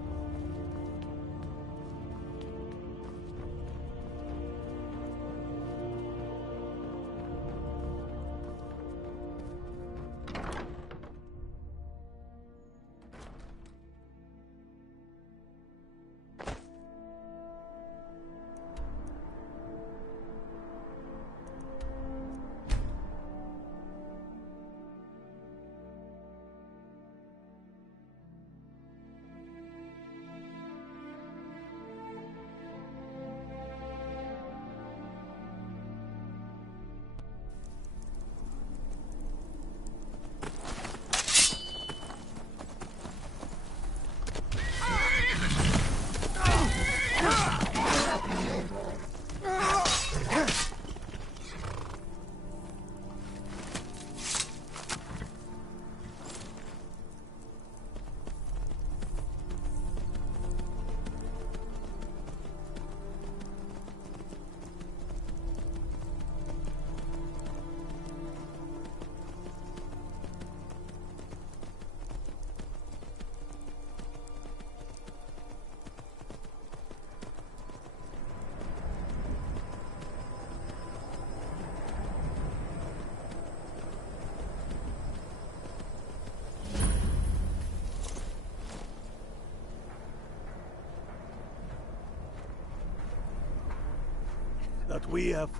That we have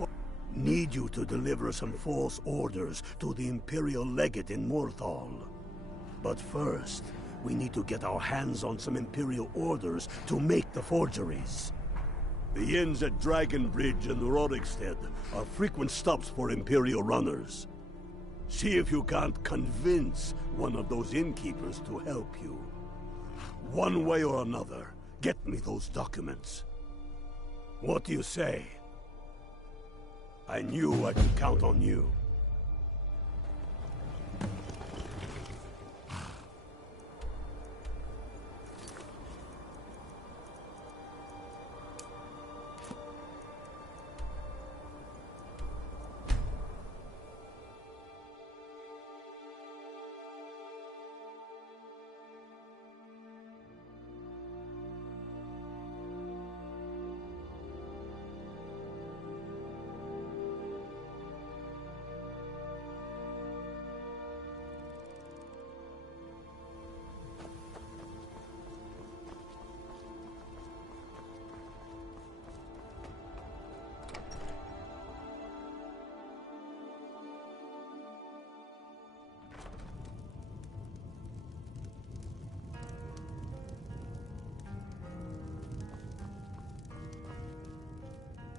need you to deliver some false orders to the Imperial Legate in Morthal. But first, we need to get our hands on some Imperial orders to make the forgeries. The inns at Dragon Bridge and Rorikstead are frequent stops for Imperial runners. See if you can't convince one of those innkeepers to help you. One way or another, get me those documents. What do you say? I knew I could count on you.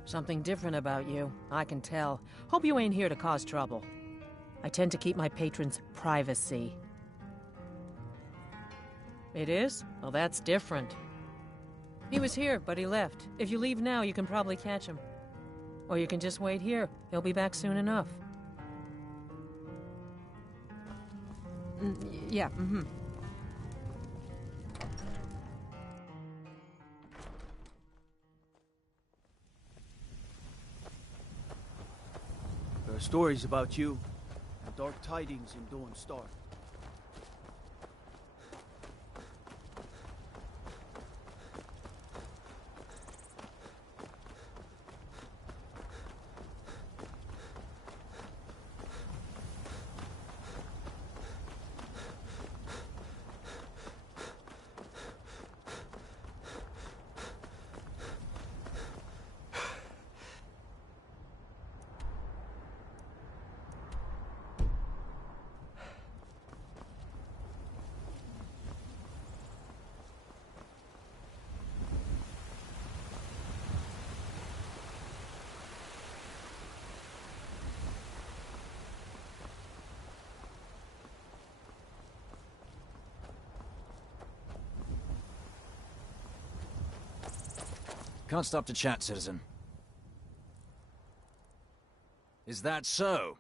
Something different about you, I can tell. Hope you ain't here to cause trouble. I tend to keep my patrons' privacy. It is? Well, that's different. He was here, but he left. If you leave now, you can probably catch him. Or you can just wait here. He'll be back soon enough. Yeah, mm-hmm. There are stories about you, and dark tidings in Dawn Star. Can't stop to chat, citizen. Is that so?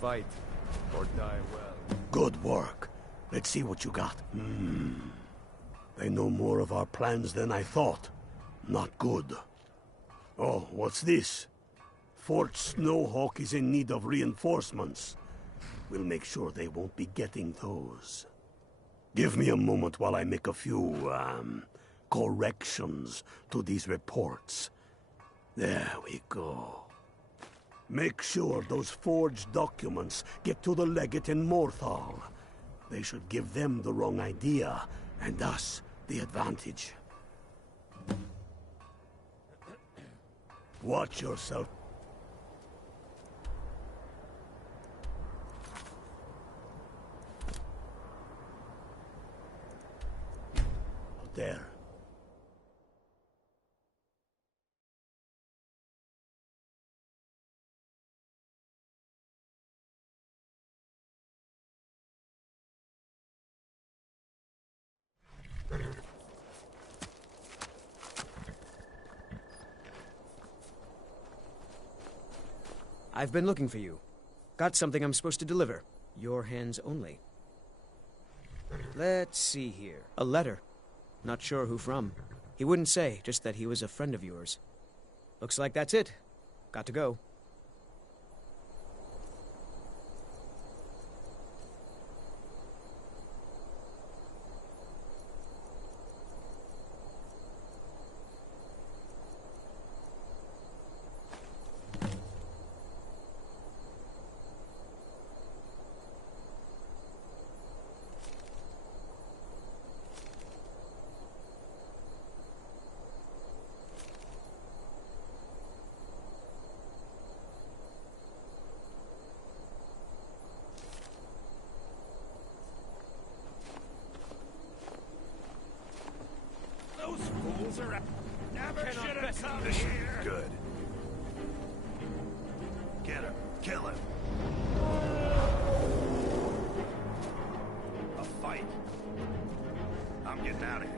Fight or die well. Good work. Let's see what you got. They know more of our plans than I thought. Not good. Oh, what's this? Fort Snowhawk is in need of reinforcements. We'll make sure they won't be getting those. Give me a moment while I make a few, corrections to these reports. There we go. Make sure those forged documents get to the legate in Morthal. They should give them the wrong idea, and us the advantage. Watch yourself. There. I've been looking for you. Got something I'm supposed to deliver. Your hands only. Let's see here. A letter. Not sure who from. He wouldn't say, just that he was a friend of yours. Looks like that's it. Got to go. Those fools are never should have come here. Good. Get him. Kill him. A fight. I'm getting out of here.